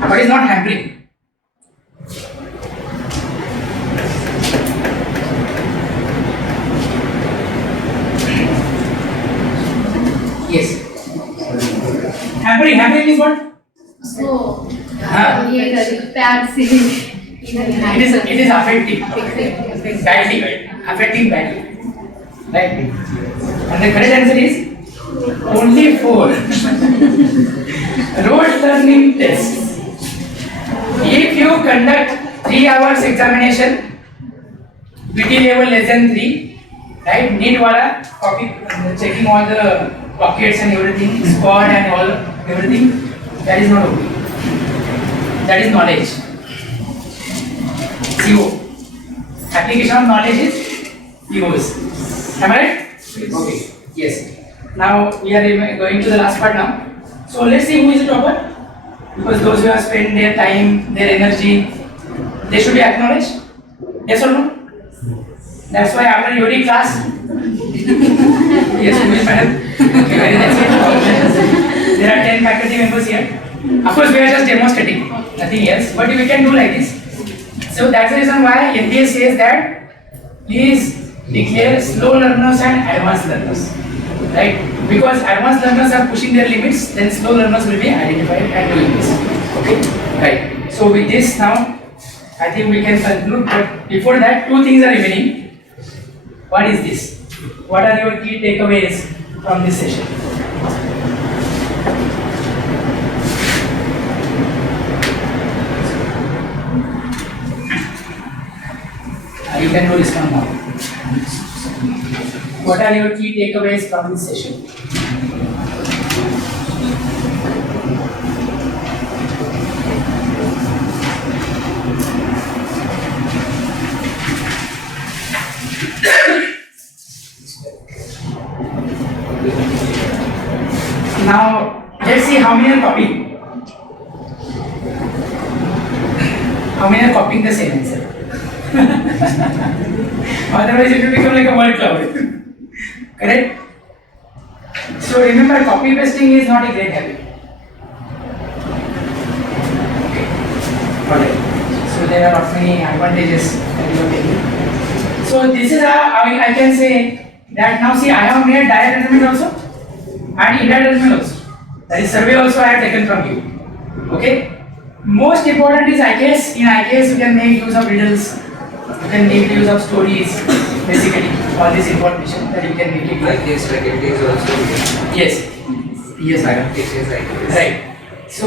What is not hampering? Yes. Hampering is what? So, bad ceiling. It is affecting badly, affecting badly. Right? And the correct answer is only 4. Rote learning tests. If you conduct 3 hours examination, BT level less than 3, right? Need wala copy, checking all the pockets and everything, squad and all everything. That is not okay. That is knowledge. CO. Application of knowledge is POs. Am I right? Okay. Yes. Now we are going to the last part now. So let's see who is the topper. Because those who have spent their time, their energy, they should be acknowledged. Yes or no? That's why after your class, yes, madam. Okay, very nice. There are 10 faculty members here. Of course, we are just demonstrating, nothing else. But we can do like this. So that's the reason why NBS says that please declare slow learners and advanced learners. Right? Because advanced learners are pushing their limits, then slow learners will be identified and doing this. Okay? Right. So with this now, I think we can conclude. But before that, 2 things are remaining. What is this? What are your key takeaways from this session? You can do this one now. What are your key takeaways from this session? Now let's see how many are copying. How many are copying the same answer? Otherwise it will become like a word cloud. Correct? So remember, copy pasting is not a great habit. Okay. Alright. So there are many advantages that you are taking. So this is I can say that now see I have made direct assessment also and indirect assessment also. That is survey also I have taken from you. Okay. Most important is IKS. In IKS you can make use of riddles. You can make use of stories. Basically all this information that you can make it. IKS faculty is also Yes. Yes, I am. teaches IKS. Right. So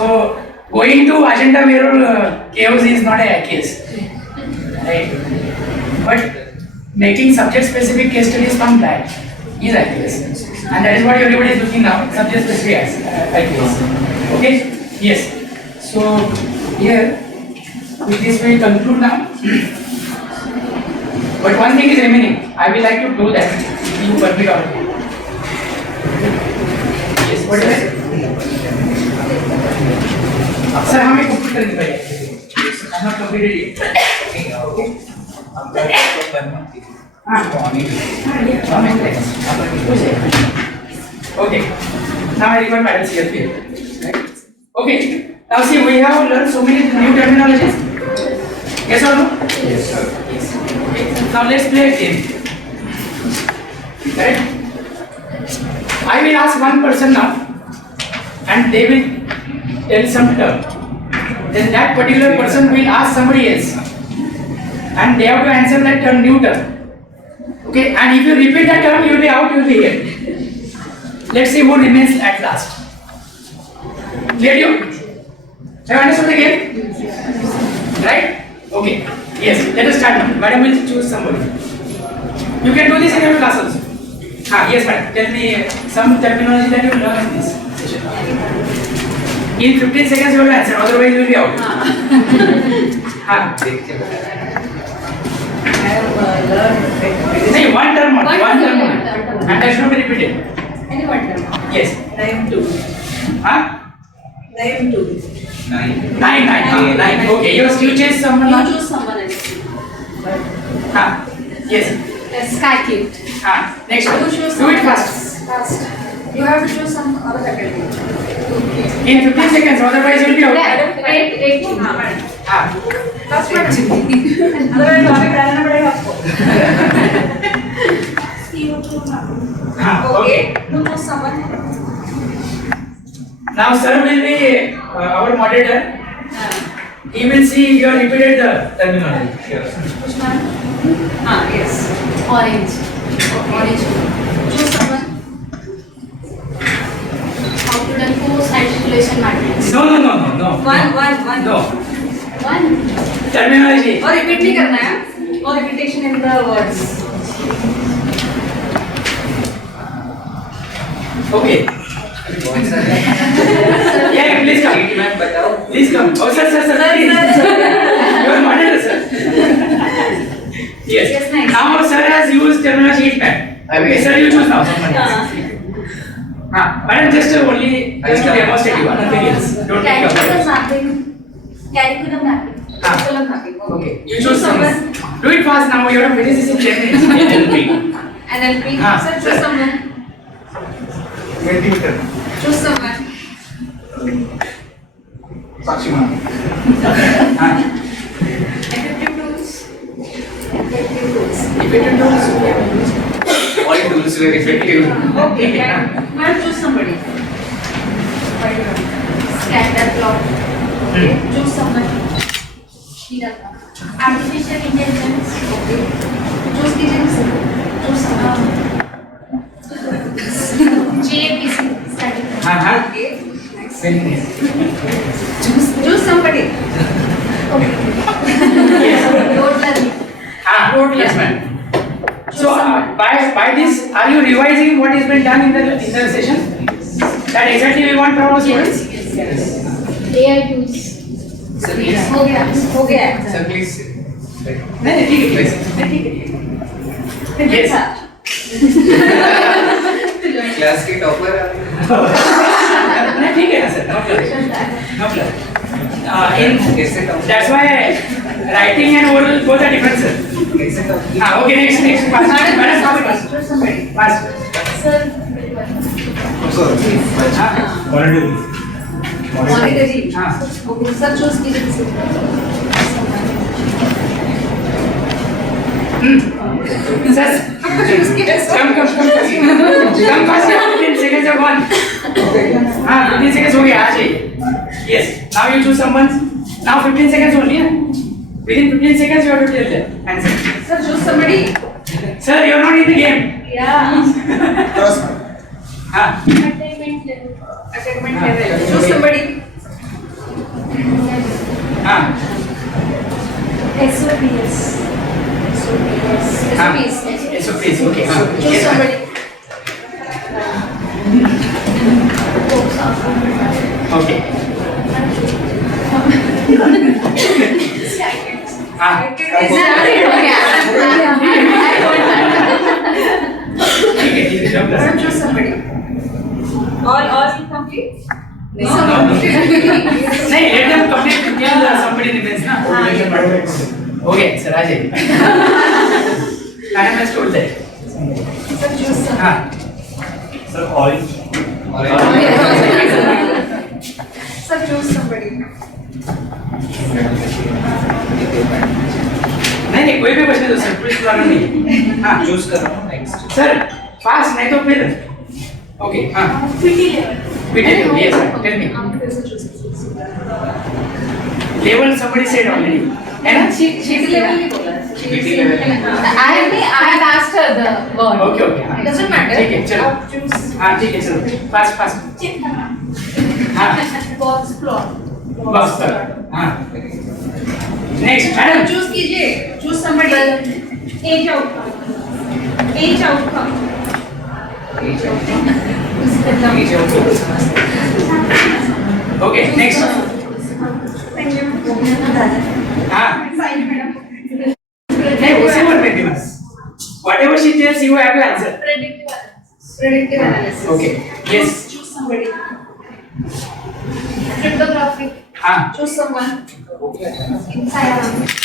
going to agenda mirror chaos is not a case. Right. But making subject specific case studies from that is a case. And that is what everybody is looking now, subject specific case. Okay? Yes. So here with this we will conclude now. But one thing is remaining. I will like to do that. You permit or yes, what is it? Sir, how many complete करेंगे पहले? I have completed it. Okay. Now I require medals here. Right? Okay. Now see, we have learned so many new terminologies. Yes or no? Yes, sir. Yes. Okay. Now let's play a game. Right? I will ask one person now, and they will tell some term. Then that particular person will ask somebody else, and they have to answer that term, new term. Okay, and if you repeat that term, you will be out, you will be here. Let's see who remains at last. Clear you? Have you understood the game? Right? Okay. Yes, let us start now. Madam will choose somebody. You can do this in your class also. Yes, madam. Tell me some terminology that you learn in this session. In 15 seconds you will answer, otherwise you will be out. Say one term only, one term only. And that should be repeated. Any one term. Yes. Nine two. Nine two. Nine. Okay, you choose someone. You choose someone else. Yes. Sky cute. Next You one. choose Do it someone fast. Fast. You have to choose some other faculty. Okay. In 15 seconds, otherwise you will be out. Yeah, eight. That's what Otherwise हमें कराना पड़ेगा आपको. Okay. You choose someone. Now sir will be our moderator. He will see if you have repeated the terminology. Which one? Yes. Orange. Orange. Choose someone. How to do four-side relation matrix. No. One. No. One. Terminology. और repeat नहीं करना है. और repetition in the words. Okay. Yeah, please come. Please come. Oh, sir. You are moderator, sir. Yes. Yes, nice. Now sir has used terminology heat map. Okay, sir, you choose now. Someone else. Madam, just only to demonstrate you, nothing else. Don't take Curriculum up. mapping. Curriculum mapping. Curriculum mapping. Okay, you choose someone. Do it fast now. You have to finish this in 10 minutes. NLP. NLP. Sir, Choose someone. Choose someone. Sakshi ma'am. Effective tools. Effective tools. All tools were effective. Okay. Madam, choose somebody. Scatter plot. Choose someone. Artificial intelligence. Okay. Choose kitchen. Choose someone. JAPC. Study. Okay. Very nice. Choose somebody. Road learning. Yes, ma'am. So, by this, are you revising what has been done in the session? That exactly we want from our students? Yes. AI tools. Sir, please. हो गया. हो गया है. Sir, please. नहीं, ठीक है. Yes. Class के topper नहीं ठीक है ना sir, no problem, no problem. That's why writing and oral both are different, sir. Okay, next. Pass. Pass. Sir, Monetary. हाँ. Okay, sir, choose कीजिए किसी को. Sir, come. 15 seconds are gone. हाँ, 15 seconds हो गया, आ जाइए. Yes. Now you choose someone. Now 15 seconds only. Within 15 seconds you have to tell the answer. Sir, choose somebody. Sir, you are not in the game. Yeah. Trust me. हाँ. Attainment level. Choose somebody. हाँ. SOPs. हाँ. SOPs. SOPs, okay. हाँ. Choose somebody. Okay. हाँ. ठीक है, jump the- Sir, choose somebody. All complete? नहीं, let them complete till somebody remains ना. Okay, sir, आ जाइए. Madam has told that. Sir, choose somebody. हाँ. Sir, orange. Sir, choose somebody. नहीं, कोई भी बचने दो सर, कुछ प्रॉब्लम नहीं. हाँ. चूज कर रहा हूँ नेक्स्ट. सर, पास नहीं तो फिर. Okay, हाँ. PT level. PT level, yes, sir. Tell me. Sir, choose. Level somebody said already. है ना? She level नहीं बोला. PT level. I have asked her the word. Okay, okay. हाँ. Doesn't matter. ठीक है, चलो. आप choose. हाँ, ठीक है, चलो. पास. हाँ. Box plot. बस सर. हाँ. Next, madam. Choose कीजिए. Choose somebody. Age outcome. Age outcome. Okay, next. हाँ. नहीं, उसे मत make the mess. Whatever she tells, you have to answer. Predictive analysis. Okay. Yes. Choose somebody. Cryptography. हाँ. Choose someone.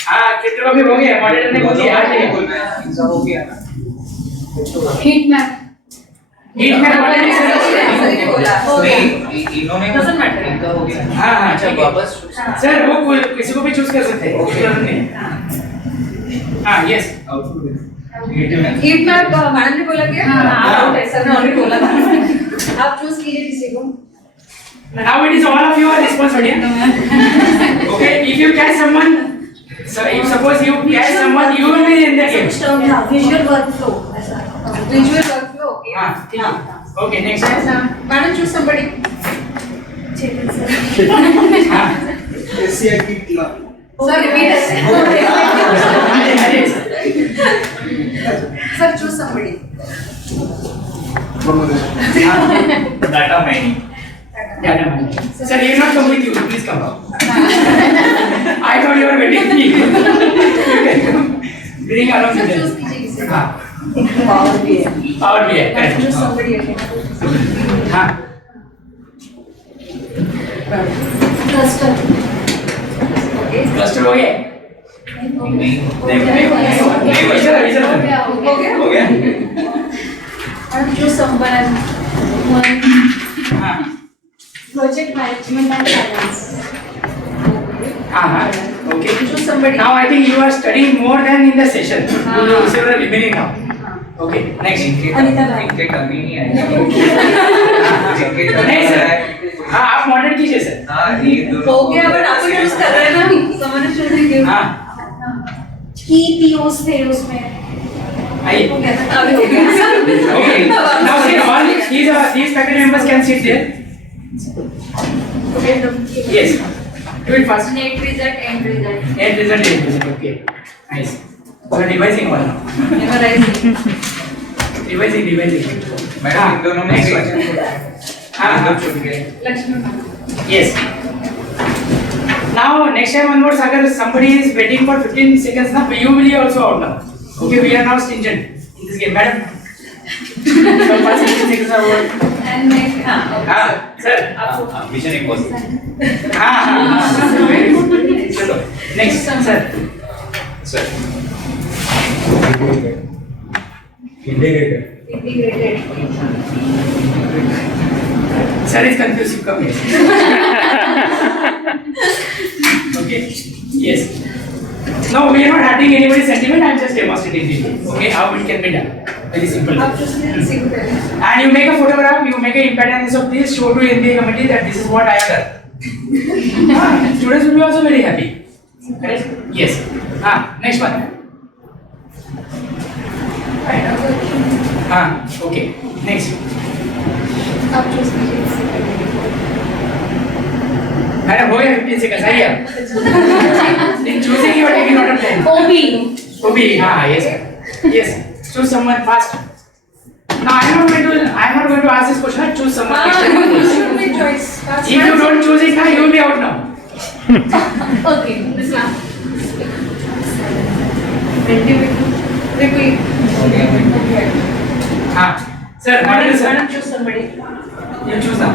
हाँ, cryptography हो गया. Moderator ने बोल दिया. आ जाइए. हो गया ना. Heat map. Heat map moderator ने नहीं बोला. नहीं, इन्होंने Doesn't matter. इनका हो गया. हाँ, हाँ, अच्छा, ठीक है. वापस choose. सर वो किसी को भी चूज कर सकते हैं. कोई प्रॉब्लम नहीं. हाँ, yes. Heat map मैडम ने बोला क्या? हाँ, सर ने ऑलरेडी बोला था. आप चूज कीजिए किसी को. Now it is all of your responsibility. Okay, if you catch someone, so if suppose you catch someone, you will be in the game. Visual workflow. ऐसा. Visual workflow. Okay. हाँ, ठीक है. Okay, next. Madam, choose somebody. हाँ. SCIT team. Sir, repeat it. अरे, Sir, choose somebody. Data mining. Yeah, no, sir, you not come with you. Please come. I thought you were waiting me. You can come. Bring along Sir, with choose them. कीजिए किसी को. हाँ. Power BI. Power BI. Madam, choose Correct. somebody again. हाँ. Cluster. Okay. Cluster हो गया. नहीं. इधर इधर. हो गया? हो गया. Madam, choose someone. One. हाँ. Project management and finance. हाँ. Okay. Choose somebody. Now I think you are studying more than in the session. You are remaining now. Okay. Next. Anita Bhai. इनके कमी नहीं आएगी. नहीं सर. हाँ, आप moderate कीजिए सर. हाँ, ये दोनों हो गया बट आप चूज कर रहे हैं ना. Someone is choosing you. हाँ. Key POs थे उसमें. आइए. हो गया ना. अभी हो गया. Okay. Now see all these faculty members can sit there. Okay. Yes. Do it fast. Net result, end result. End result. Okay. Nice. So revising one now. Memorizing. Revising. Madam इन दोनों में next से one. हाँ, हाँ. छूट गए. Lakshmi ma'am. Yes. Now next time onwards, अगर somebody is waiting for 15 seconds ना, you will be also out now. Okay, we are now stringent in this game, madam. So 15 seconds are over. And next, हाँ sir mission impossible हाँ very good चलो next sir Sir. Integrated integrated. Sir is confused. You come here. Okay. Yes. No, we are not hurting anybody's sentiment. I am just demonstrating to you. Okay, how it can be done. Very simple. आप just single. And you make a photograph. You make an impedance of this. Show to MBA committee that this is what I have done. Students will be also very happy. Correct? Yes. Next one. Okay. Next. आप choose कीजिए. Madam, हो गया 15 seconds. Hurry up. In choosing you are taking out of time. OB. Obi, yes. Yes. Choose someone fast. No, I am not going to ask this question. Choose someone next time. My choice. If you don't choose it now, you will be out now. Okay, this one. Repeat. Okay. Sir, madam, sir. Choose somebody. You choose now.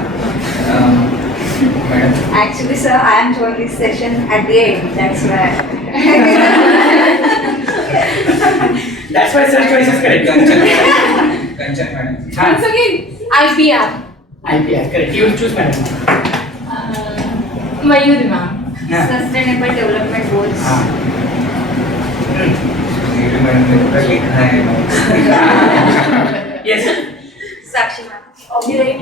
Madam. Actually, sir, I am joining this session at the end. That's why. That's why sir choice is correct. Kanchan madam. Once again, IPR. IPR, correct. You choose madam. Mayuri ma'am. Sustainable Development Goals. मेरे madam ने पूरा लिखा है notes. Yes. Sakshi ma'am. Okay, right?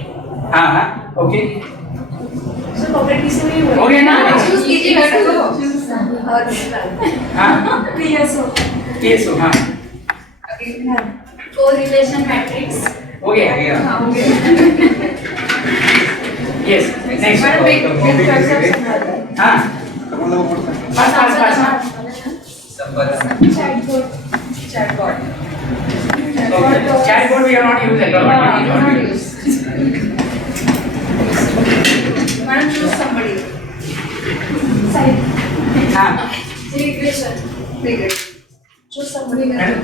Okay. So, corporate किसी में ही हुआ? Okay ना? Choose कीजिएगा तो. और this one. PSO. PSO, Okay, ma'am. Correlation matrix. Okay. Yeah. Yes. Next. Madam, make choice of Fast. संपदा. Chatbot. Okay. Chatbot we are not using at all. Madam, choose somebody. Regression. Choose somebody. Madam,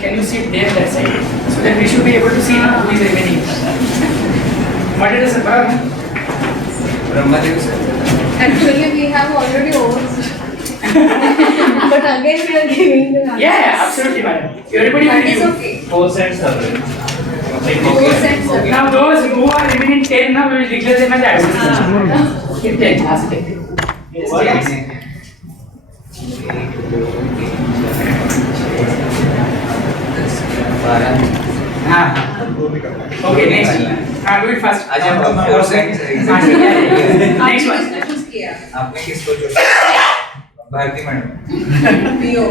can you sit there that side so that we should be able to see now who is remaining? What it is, sir? Brahmadev sir. Actually, we have already over. But again, we are giving the answer. Yeah, absolutely, madam. Everybody will It's do. okay. 4 cents are there. Okay. Now those who are remaining 10 now we will declare them as absent. Okay, 10. Ask 10. Yes, What yes. is it? Okay, next. Do it first. आज हम 4 cents Next one. Choose किया. आपने किसको चुना? Bharti madam. PO.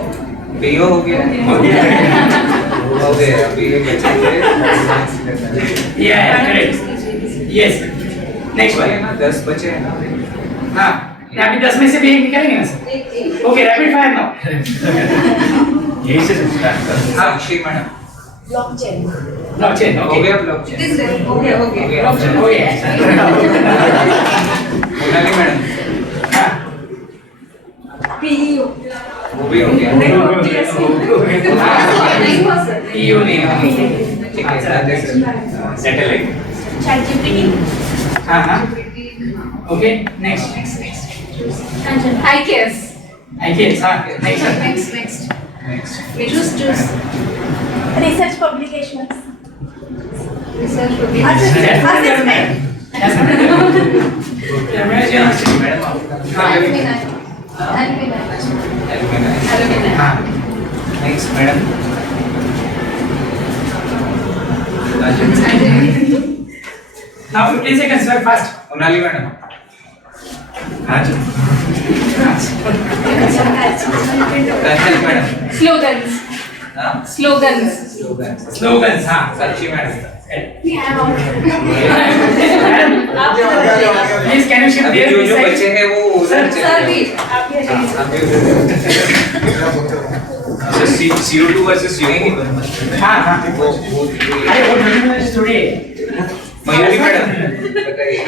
PO हो गया. हो गया. अभी ये बचे थे. Yeah, correct. Yes. Next one. 10 बचे हैं ना. अभी 10 में से भी एक निकालेंगे ना sir? Okay, rapid fire now. यही से स्टार्ट कर. साक्षी मैडम. Blockchain. Blockchain. हो Okay. गया blockchain. This is okay. Blockchain. Oh yeah. Monali madam. PEO. वो भी हो गया. नहीं हुआ सर. EU नहीं है. ठीक है. Radhe sir. Satellite. ChatGPT. Okay. Next. IKS. Next. Next. Next. Next. Choose. Research publications. Research for Assessment. That's not next madam. Now 15 seconds, sir. Fast. Monali madam. आज कंचन मैडम. Slogans. हाँ. Slogans. Slogans. Sakshi madam. Please, can you shift अभी there? जो this जो side? बचे हैं वो उधर चले Sir, जाओ. भी. अभी उधर. CO2 वर्सेस हाँ. अरे वो today. मयूरी मैडम. बताइए.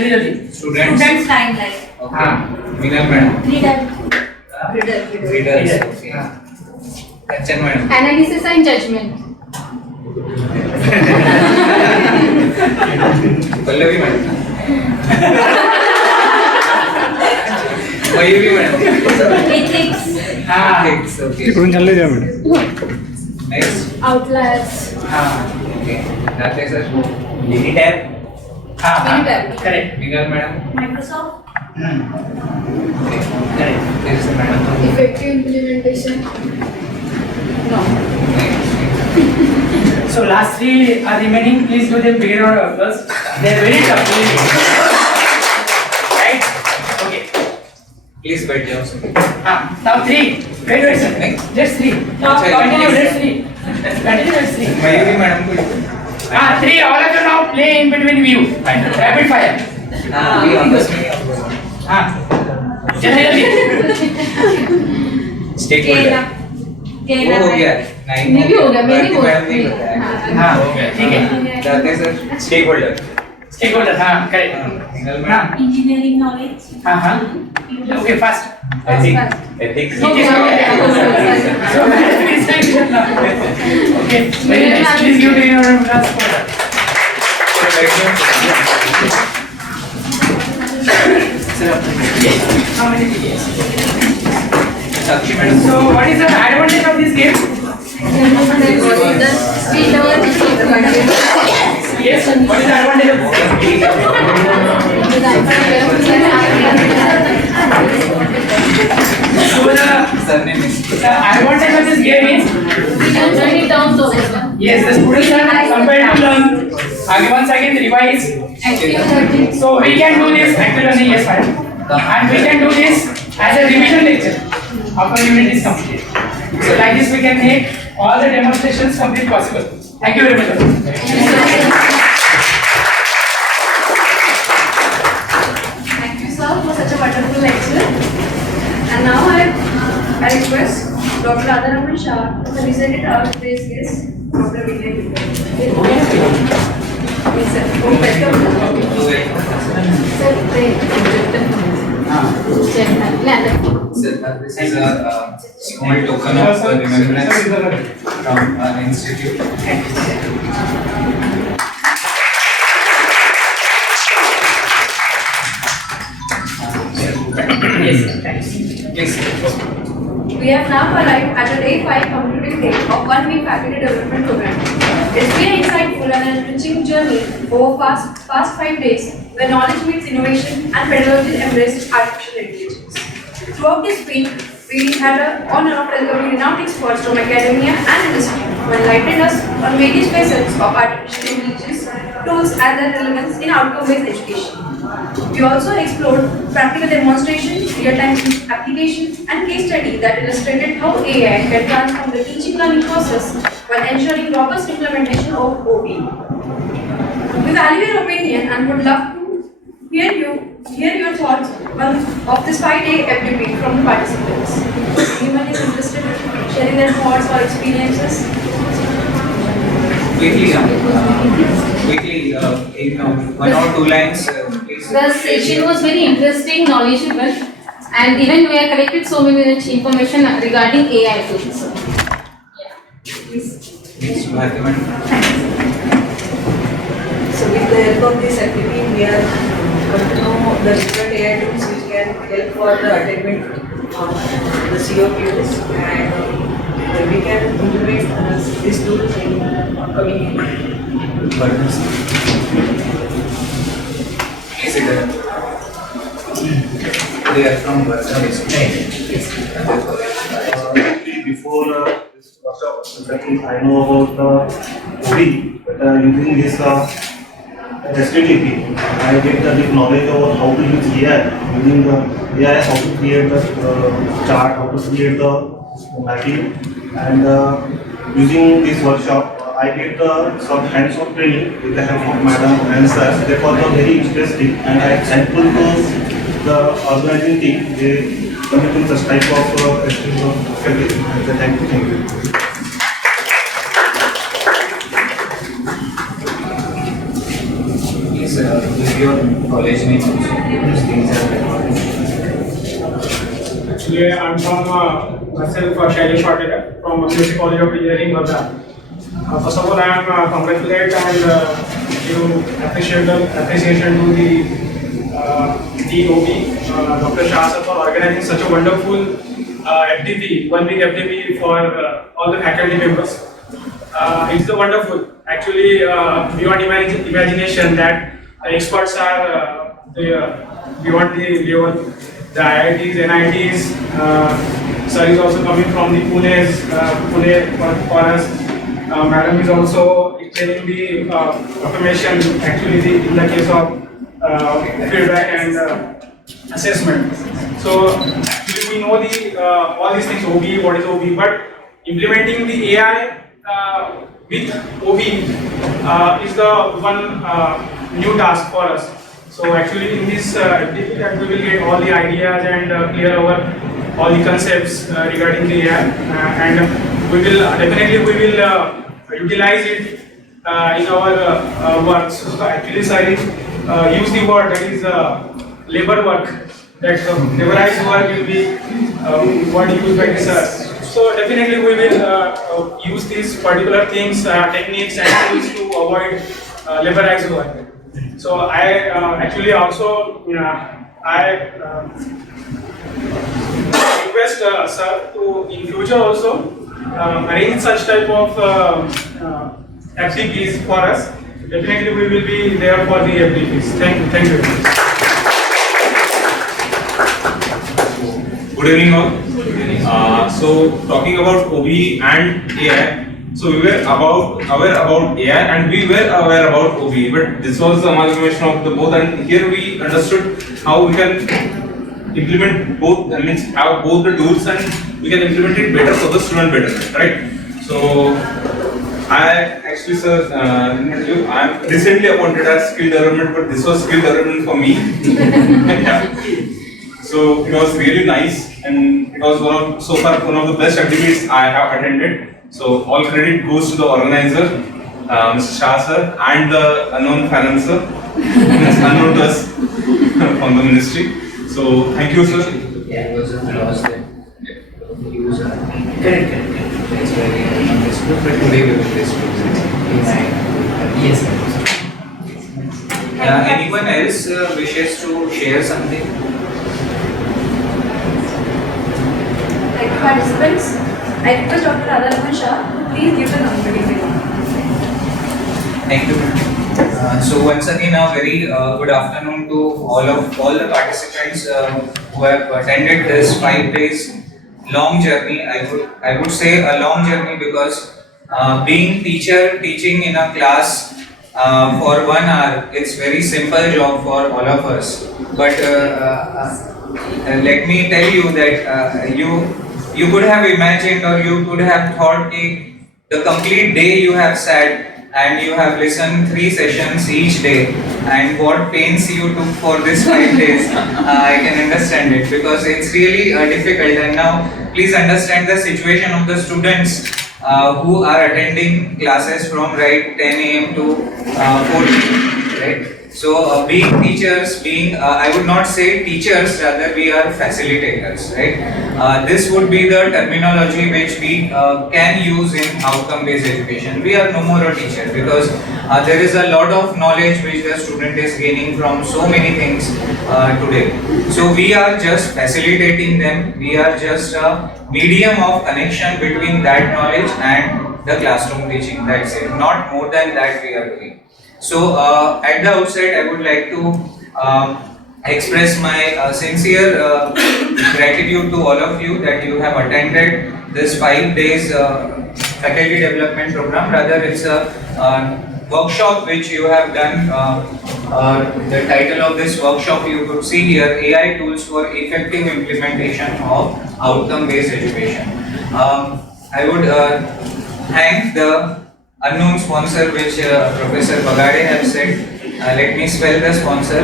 जल्दी. Students. timeline. Okay. Meenal madam. Readers. Kanchan madam. Analysis and judgment. Pallavi madam. Mayuri madam. Ethics. Ethics, okay. तिकडून चालले जा madam. Next. Outliers. Okay. Nathya sir. Minitab. Correct. Meenal madam. Microsoft. Correct. Yes madam. Effective implementation. Next. So last three are remaining. Please do them bigger round of applause. They are very tough. Right? Okay. Please बैठ जाओ sir. Now three. Wait, sir. Next. Just three. Chalo. Continue. Just three. Continue. Just three. Mayuri madam को. Three. All of you now play in between view. Rapid fire. We on the screen. Jल्दी. Stakeholder. वो हो गया. 9 ये भी हो गया, मैंने भारती बोला. मैडम नहीं बताया. हाँ. ठीक है. नाथ्या sir. Stakeholder. Stakeholder. Correct. Meenal madam. Engineering knowledge. Okay. Fast. Ethics. Ethics. So okay. Very nice. Please give me your applause for that. How many PDFs? Sakshi madam. So what is the advantage of this game? We learn Yes. What is the advantage of this game? So Surname is. the advantage of this game is yes, the students are compelled to learn. Once again revise. So we can do this active learning, yes, madam. And we can do this as a revision lecture after unit is completed. So like this we can make all the demonstrations complete possible. Thank you very much. Thank you, sir, for such a wonderful lecture. And now I request Dr. Radharaman Shah to present it our today's guest, Dr. Vinay. Yes, sir. Oh, welcome. Sir, Sir, this is a small token of remembrance from our institute. Yes, thanks. Please. we have now arrived at the day 5 concluding day of 1 week faculty development program. It's been an insightful and enriching journey over past 5 days where knowledge meets innovation and pedagogy embraced artificial intelligence. Throughout this week, we had the honor of welcoming renowned experts from academia and industry who enlightened us on various facets of artificial intelligence tools and their relevance in outcome-based education. We also explored practical demonstrations, real-time applications, and case study that illustrated how AI can transform the teaching learning process while ensuring robust implementation of OB. We value your opinion and would love to hear your thoughts of this 5-day FDP from the participants. Anyone is interested in sharing their thoughts or experiences? Quickly, in 1 or 2 lines, please. The session was very interesting, knowledgeable, and even we have collected so much information regarding AI tools. Next, Bharti madam. So with the help of this activity, we are got to know the different AI tools which can help for the attainment of the COQs, and we can implement these tools in upcoming years. Please sit there. They are from Varsa district. Before this workshop, I know about the OB, but using this STTP, I get the deep knowledge of how to use AI, using the AI, how to create the chart, how to create the mapping, and using this workshop, I get some hands-on training with the help of madam and sir. That was very interesting, and I am thankful to the organizing team. They conducting such type of activities. Thank you. Please give your college name also. These things are recorded. Actually, I'm from myself, Shailesh Patel, from University College of Engineering, Madras. First of all, I am congratulate and give appreciation to the DOB, Dr. Shah sir, for organizing such a wonderful FDP, 1 week FDP for all the faculty members. It's so wonderful. Actually, beyond imagination that experts are beyond the level. The IITs, NITs, sir is also coming from the Pune for us. Madam is also explaining the automation, actually in the case of feedback and assessment. So actually we know the all these things, OB, what is OB, but implementing the AI with OB is the one new task for us. So actually in this FDP that we will get all the ideas and clear over all the concepts regarding the AI, and we will utilize it in our work. So actually sir use the word that is labor work, that laborized work will be word used by the sir. So definitely we will use these particular things, techniques and tools to avoid laborized work. So I actually also request sir to in future also arrange such type of FDPs for us. Definitely we will be there for the FDPs. Thank you. Good evening all. So talking about OB and AI. So we were aware about AI and we were aware about OB, but this was the amalgamation of the both, and here we understood how we can implement both, means have both the tools and we can implement it better for the student better, right? So I actually, sir, I am recently appointed as skill development, but this was skill development for me. Yeah. So it was really nice, and it was so far one of the best activities I have attended. So all credit goes to the organizer, Mr. Shah sir, and the unknown financer, unknown to us from the ministry. So thank you, sir. Yeah, it was a loss that he was correct. That's why we are not this group, but today we will disclose it. Yes, sir. Anyone else wishes to share something? Like participants, I request Dr. Radha Shah to please give the concluding remark. Thank you. So once again, a very good afternoon to all the participants who have attended this 5 days long journey. I would say a long journey because being teaching in a class for 1 hour, it's very simple job for all of us. But let me tell you that you could have imagined or you could have thought the complete day you have sat and you have listened 3 sessions each day, and what pains you took for this 5 days, I can understand it because it's really difficult. And now please understand the situation of the students who are attending classes from 10 a.m. to 4 p.m. right? So being teachers, I would not say teachers, rather we are facilitators, right? This would be the terminology which we can use in outcome-based education. We are no more a teacher because there is a lot of knowledge which the student is gaining from so many things today. So we are just facilitating them. We are just a medium of connection between that knowledge and the classroom teaching. That's it. Not more than that we are doing. So at the outset, I would like to express my sincere gratitude to all of you that you have attended this 5 days faculty development program. Rather, it's a workshop which you have done. The title of this workshop you could see here: AI tools for effective implementation of outcome-based education. I would thank the unknown sponsor which Professor Bagade has said. Let me spell the sponsor.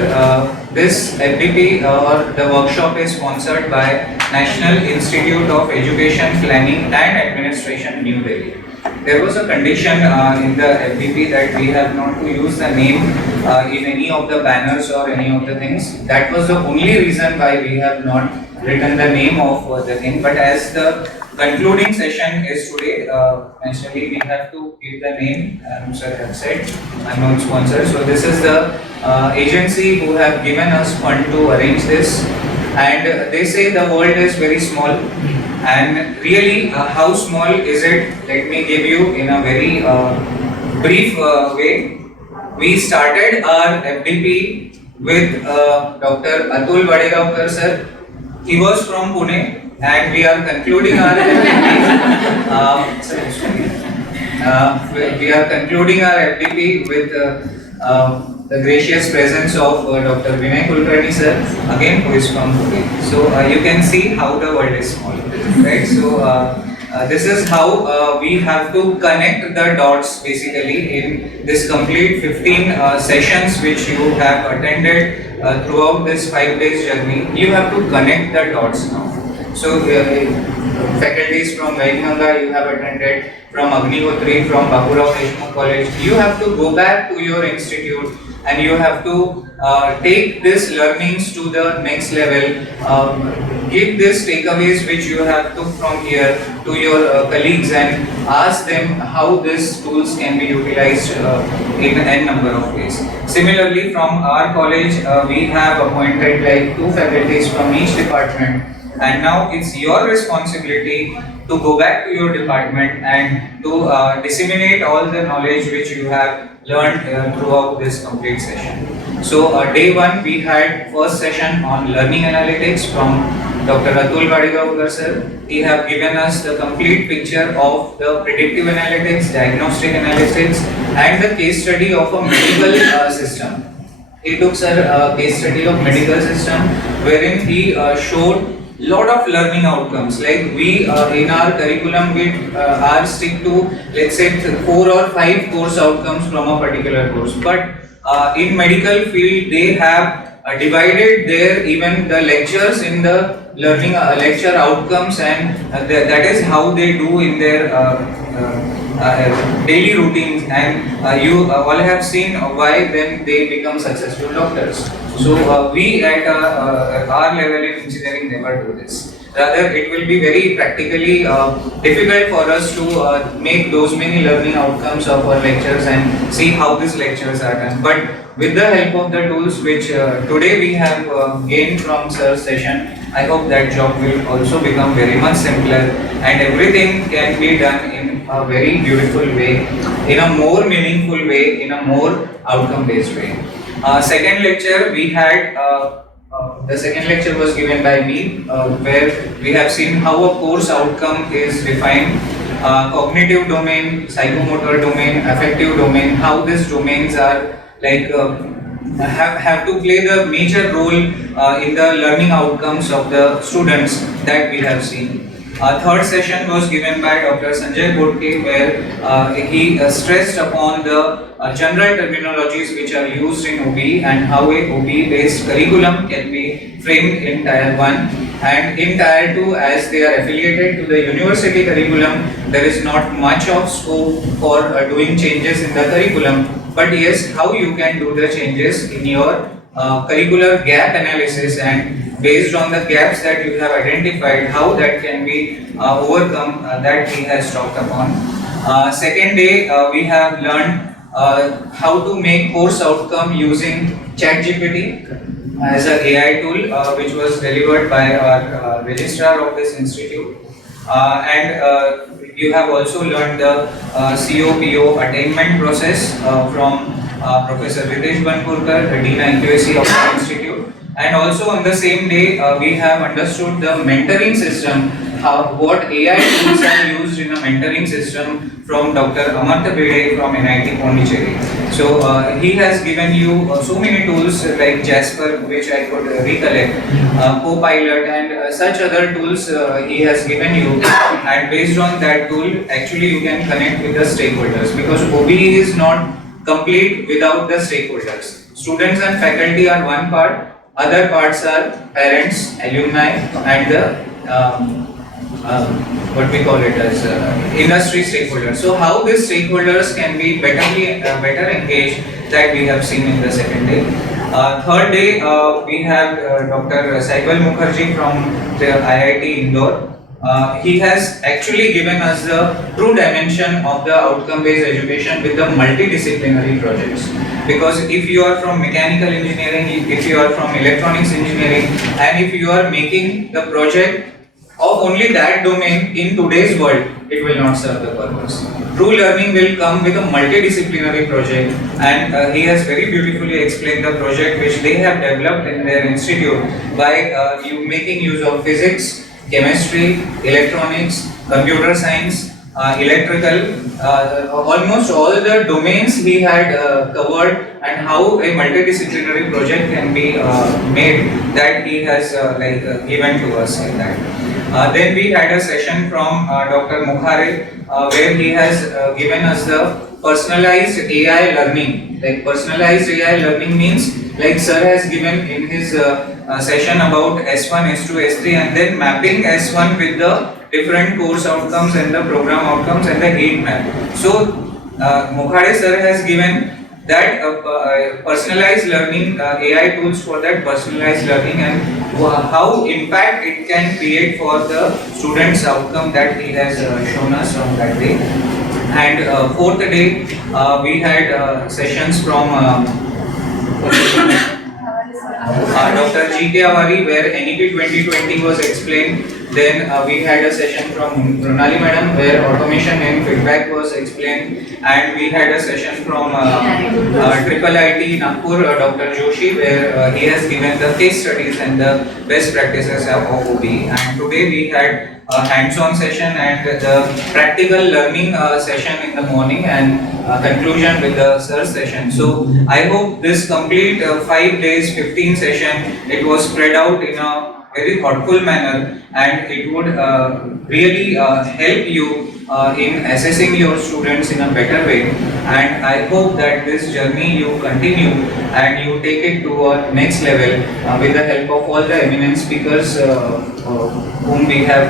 This FDP or the workshop is sponsored by National Institute of Education Planning and Administration, New Delhi. there was a condition in the FDP that we have not to use the name in any of the banners or any of the things. That was the only reason why we have not written the name of the thing. But as the concluding session is today, naturally we have to give the name. Sir have said, I'm not sponsor. So this is the agency who have given us fund to arrange this. And they say the world is very small. And really, how small is it? Let me give you in a very brief way. We started our FDP with Dr. Atul Vadegaonkar sir. He was from Pune, and we are concluding our FDP. We are concluding our FDP with the gracious presence of Dr. Vinay Kulkarni sir, again who is from Pune. So you can see how the world is small, right? So this is how we have to connect the dots basically in this complete 15 sessions which you have attended throughout this 5 days journey. You have to connect the dots now. So faculties from Vaidyanatha you have attended, from Agnihotri, from Baburao Deshmukh College. You have to go back to your institute and you have to take these learnings to the next level. Give these takeaways which you have took from here to your colleagues and ask them how these tools can be utilized in n number of ways. Similarly, from our college, we have appointed like 2 faculties from each department, and now it's your responsibility to go back to your department and to disseminate all the knowledge which you have learned throughout this complete session. So day 1 we had first session on learning analytics from Dr. Atul Vadegaonkar sir. He have given us the complete picture of the predictive analytics, diagnostic analytics and the case study of a medical system. He took sir a case study of medical system wherein he showed lot of learning outcomes. Like we in our curriculum we are stick to let's say 4 or 5 course outcomes from a particular course, but in medical field they have divided their even the lectures in the learning lecture outcomes, and that is how they do in their daily routines, and you all have seen why then they become successful doctors. So we at our level in engineering never do this. Rather, it will be very practically difficult for us to make those many learning outcomes of our lectures and see how these lectures are done. But with the help of the tools which today we have gained from sir's session, I hope that job will also become very much simpler and everything can be done in a very beautiful way, in a more meaningful way, in a more outcome based way. Second lecture we had, the second lecture was given by me where we have seen how a course outcome is defined, cognitive domain, psychomotor domain, affective domain, how these domains are like have to play the major role in the learning outcomes of the students that we have seen. Third session was given by Dr. Sanjay Bodke where he stressed upon the general terminologies which are used in OBE and how a OBE based curriculum can be framed in Tier 1, and in Tier 2 as they are affiliated to the university curriculum there is not much of scope for doing changes in the curriculum, but yes, how you can do the changes in your curricular gap analysis, and based on the gaps that you have identified, how that can be overcome, that he has talked upon. Second day, we have learned how to make course outcome using ChatGPT as an AI tool, which was delivered by our registrar of this institute. And you have also learned the COPO attainment process from Professor Ritesh Banpurkar, the Dean IQAC of the institute. And also on the same day, we have understood the mentoring system, what AI tools are used in a mentoring system from Dr. Amartya Bede from NIT Pondicherry. So he has given you so many tools like Jasper, which I could recollect, Copilot and such other tools he has given you, and based on that tool actually you can connect with the stakeholders, because OBE is not complete without the stakeholders. Students and faculty are one part, other parts are parents, alumni and the what we call it as industry stakeholders. So how these stakeholders can be better engaged, that we have seen in the second day. Third day, we have Dr. Saibal Mukherjee from the IIT Indore. He has actually given us the true dimension of the outcome-based education with the multidisciplinary projects. Because if you are from mechanical engineering, if you are from electronics engineering, and if you are making the project of only that domain in today's world, it will not serve the purpose. True learning will come with a multidisciplinary project, and he has very beautifully explained the project which they have developed in their institute by making use of physics, chemistry, electronics, computer science, electrical, almost all the domains he had covered, and how a multidisciplinary project can be made, that he has given to us in that. Then we had a session from Dr. Mukhare, where he has given us the personalized AI learning. Like personalized AI learning means, like sir has given in his session about S1, S2, S3, and then mapping S1 with the different course outcomes and the program outcomes and the heat map. So Mukhare sir has given that personalized learning, AI tools for that personalized learning, and how impact it can create for the students' outcome, that he has shown us on that day. And fourth day, we had sessions from Dr. G.K. Avari, where NEP 2020 was explained. Then we had a session from Pranali Madam, where automation and feedback was explained. And we had a session from Triple IT Nagpur, Dr. Joshi, where he has given the case studies and the best practices of OB. And today we had a hands-on session and the practical learning session in the morning, and conclusion with the sir session. So I hope this complete 5 days, 15 session, it was spread out in a very thoughtful manner, and it would really help you in assessing your students in a better way. And I hope that this journey you continue and you take it to a next level with the help of all the eminent speakers whom we have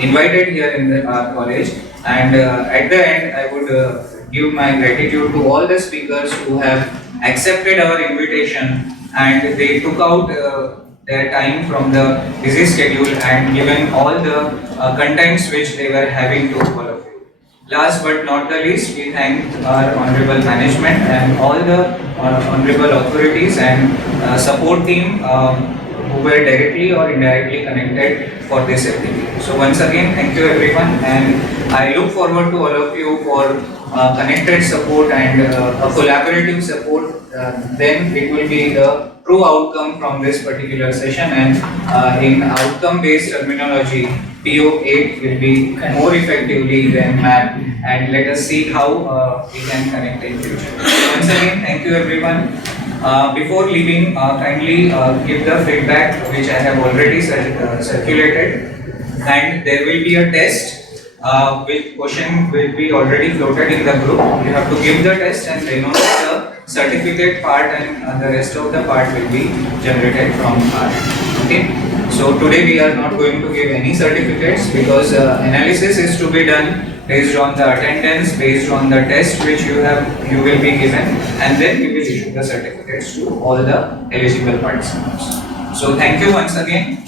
invited here in our college. And at the end, I would give my gratitude to all the speakers who have accepted our invitation, and they took out their time from the busy schedule and given all the contents which they were having to all of you. Last but not the least, we thank our honorable management and all the honorable authorities and support team who were directly or indirectly connected for this activity. So once again, thank you everyone, and I look forward to all of you for connected support and a collaborative support. Then it will be the true outcome from this particular session, and in outcome-based terminology, PO8 will be more effectively than MAP, and let us see how we can connect in future. Once again, thank you everyone. Before leaving, kindly give the feedback which I have already circulated, and there will be a test which question will be already floated in the group. You have to give the test and remove the certificate part, and the rest of the part will be generated from our end. Okay. So today we are not going to give any certificates, because analysis is to be done based on the attendance, based on the test which you will be given, and then we will issue the certificates to all the eligible participants. So thank you once again.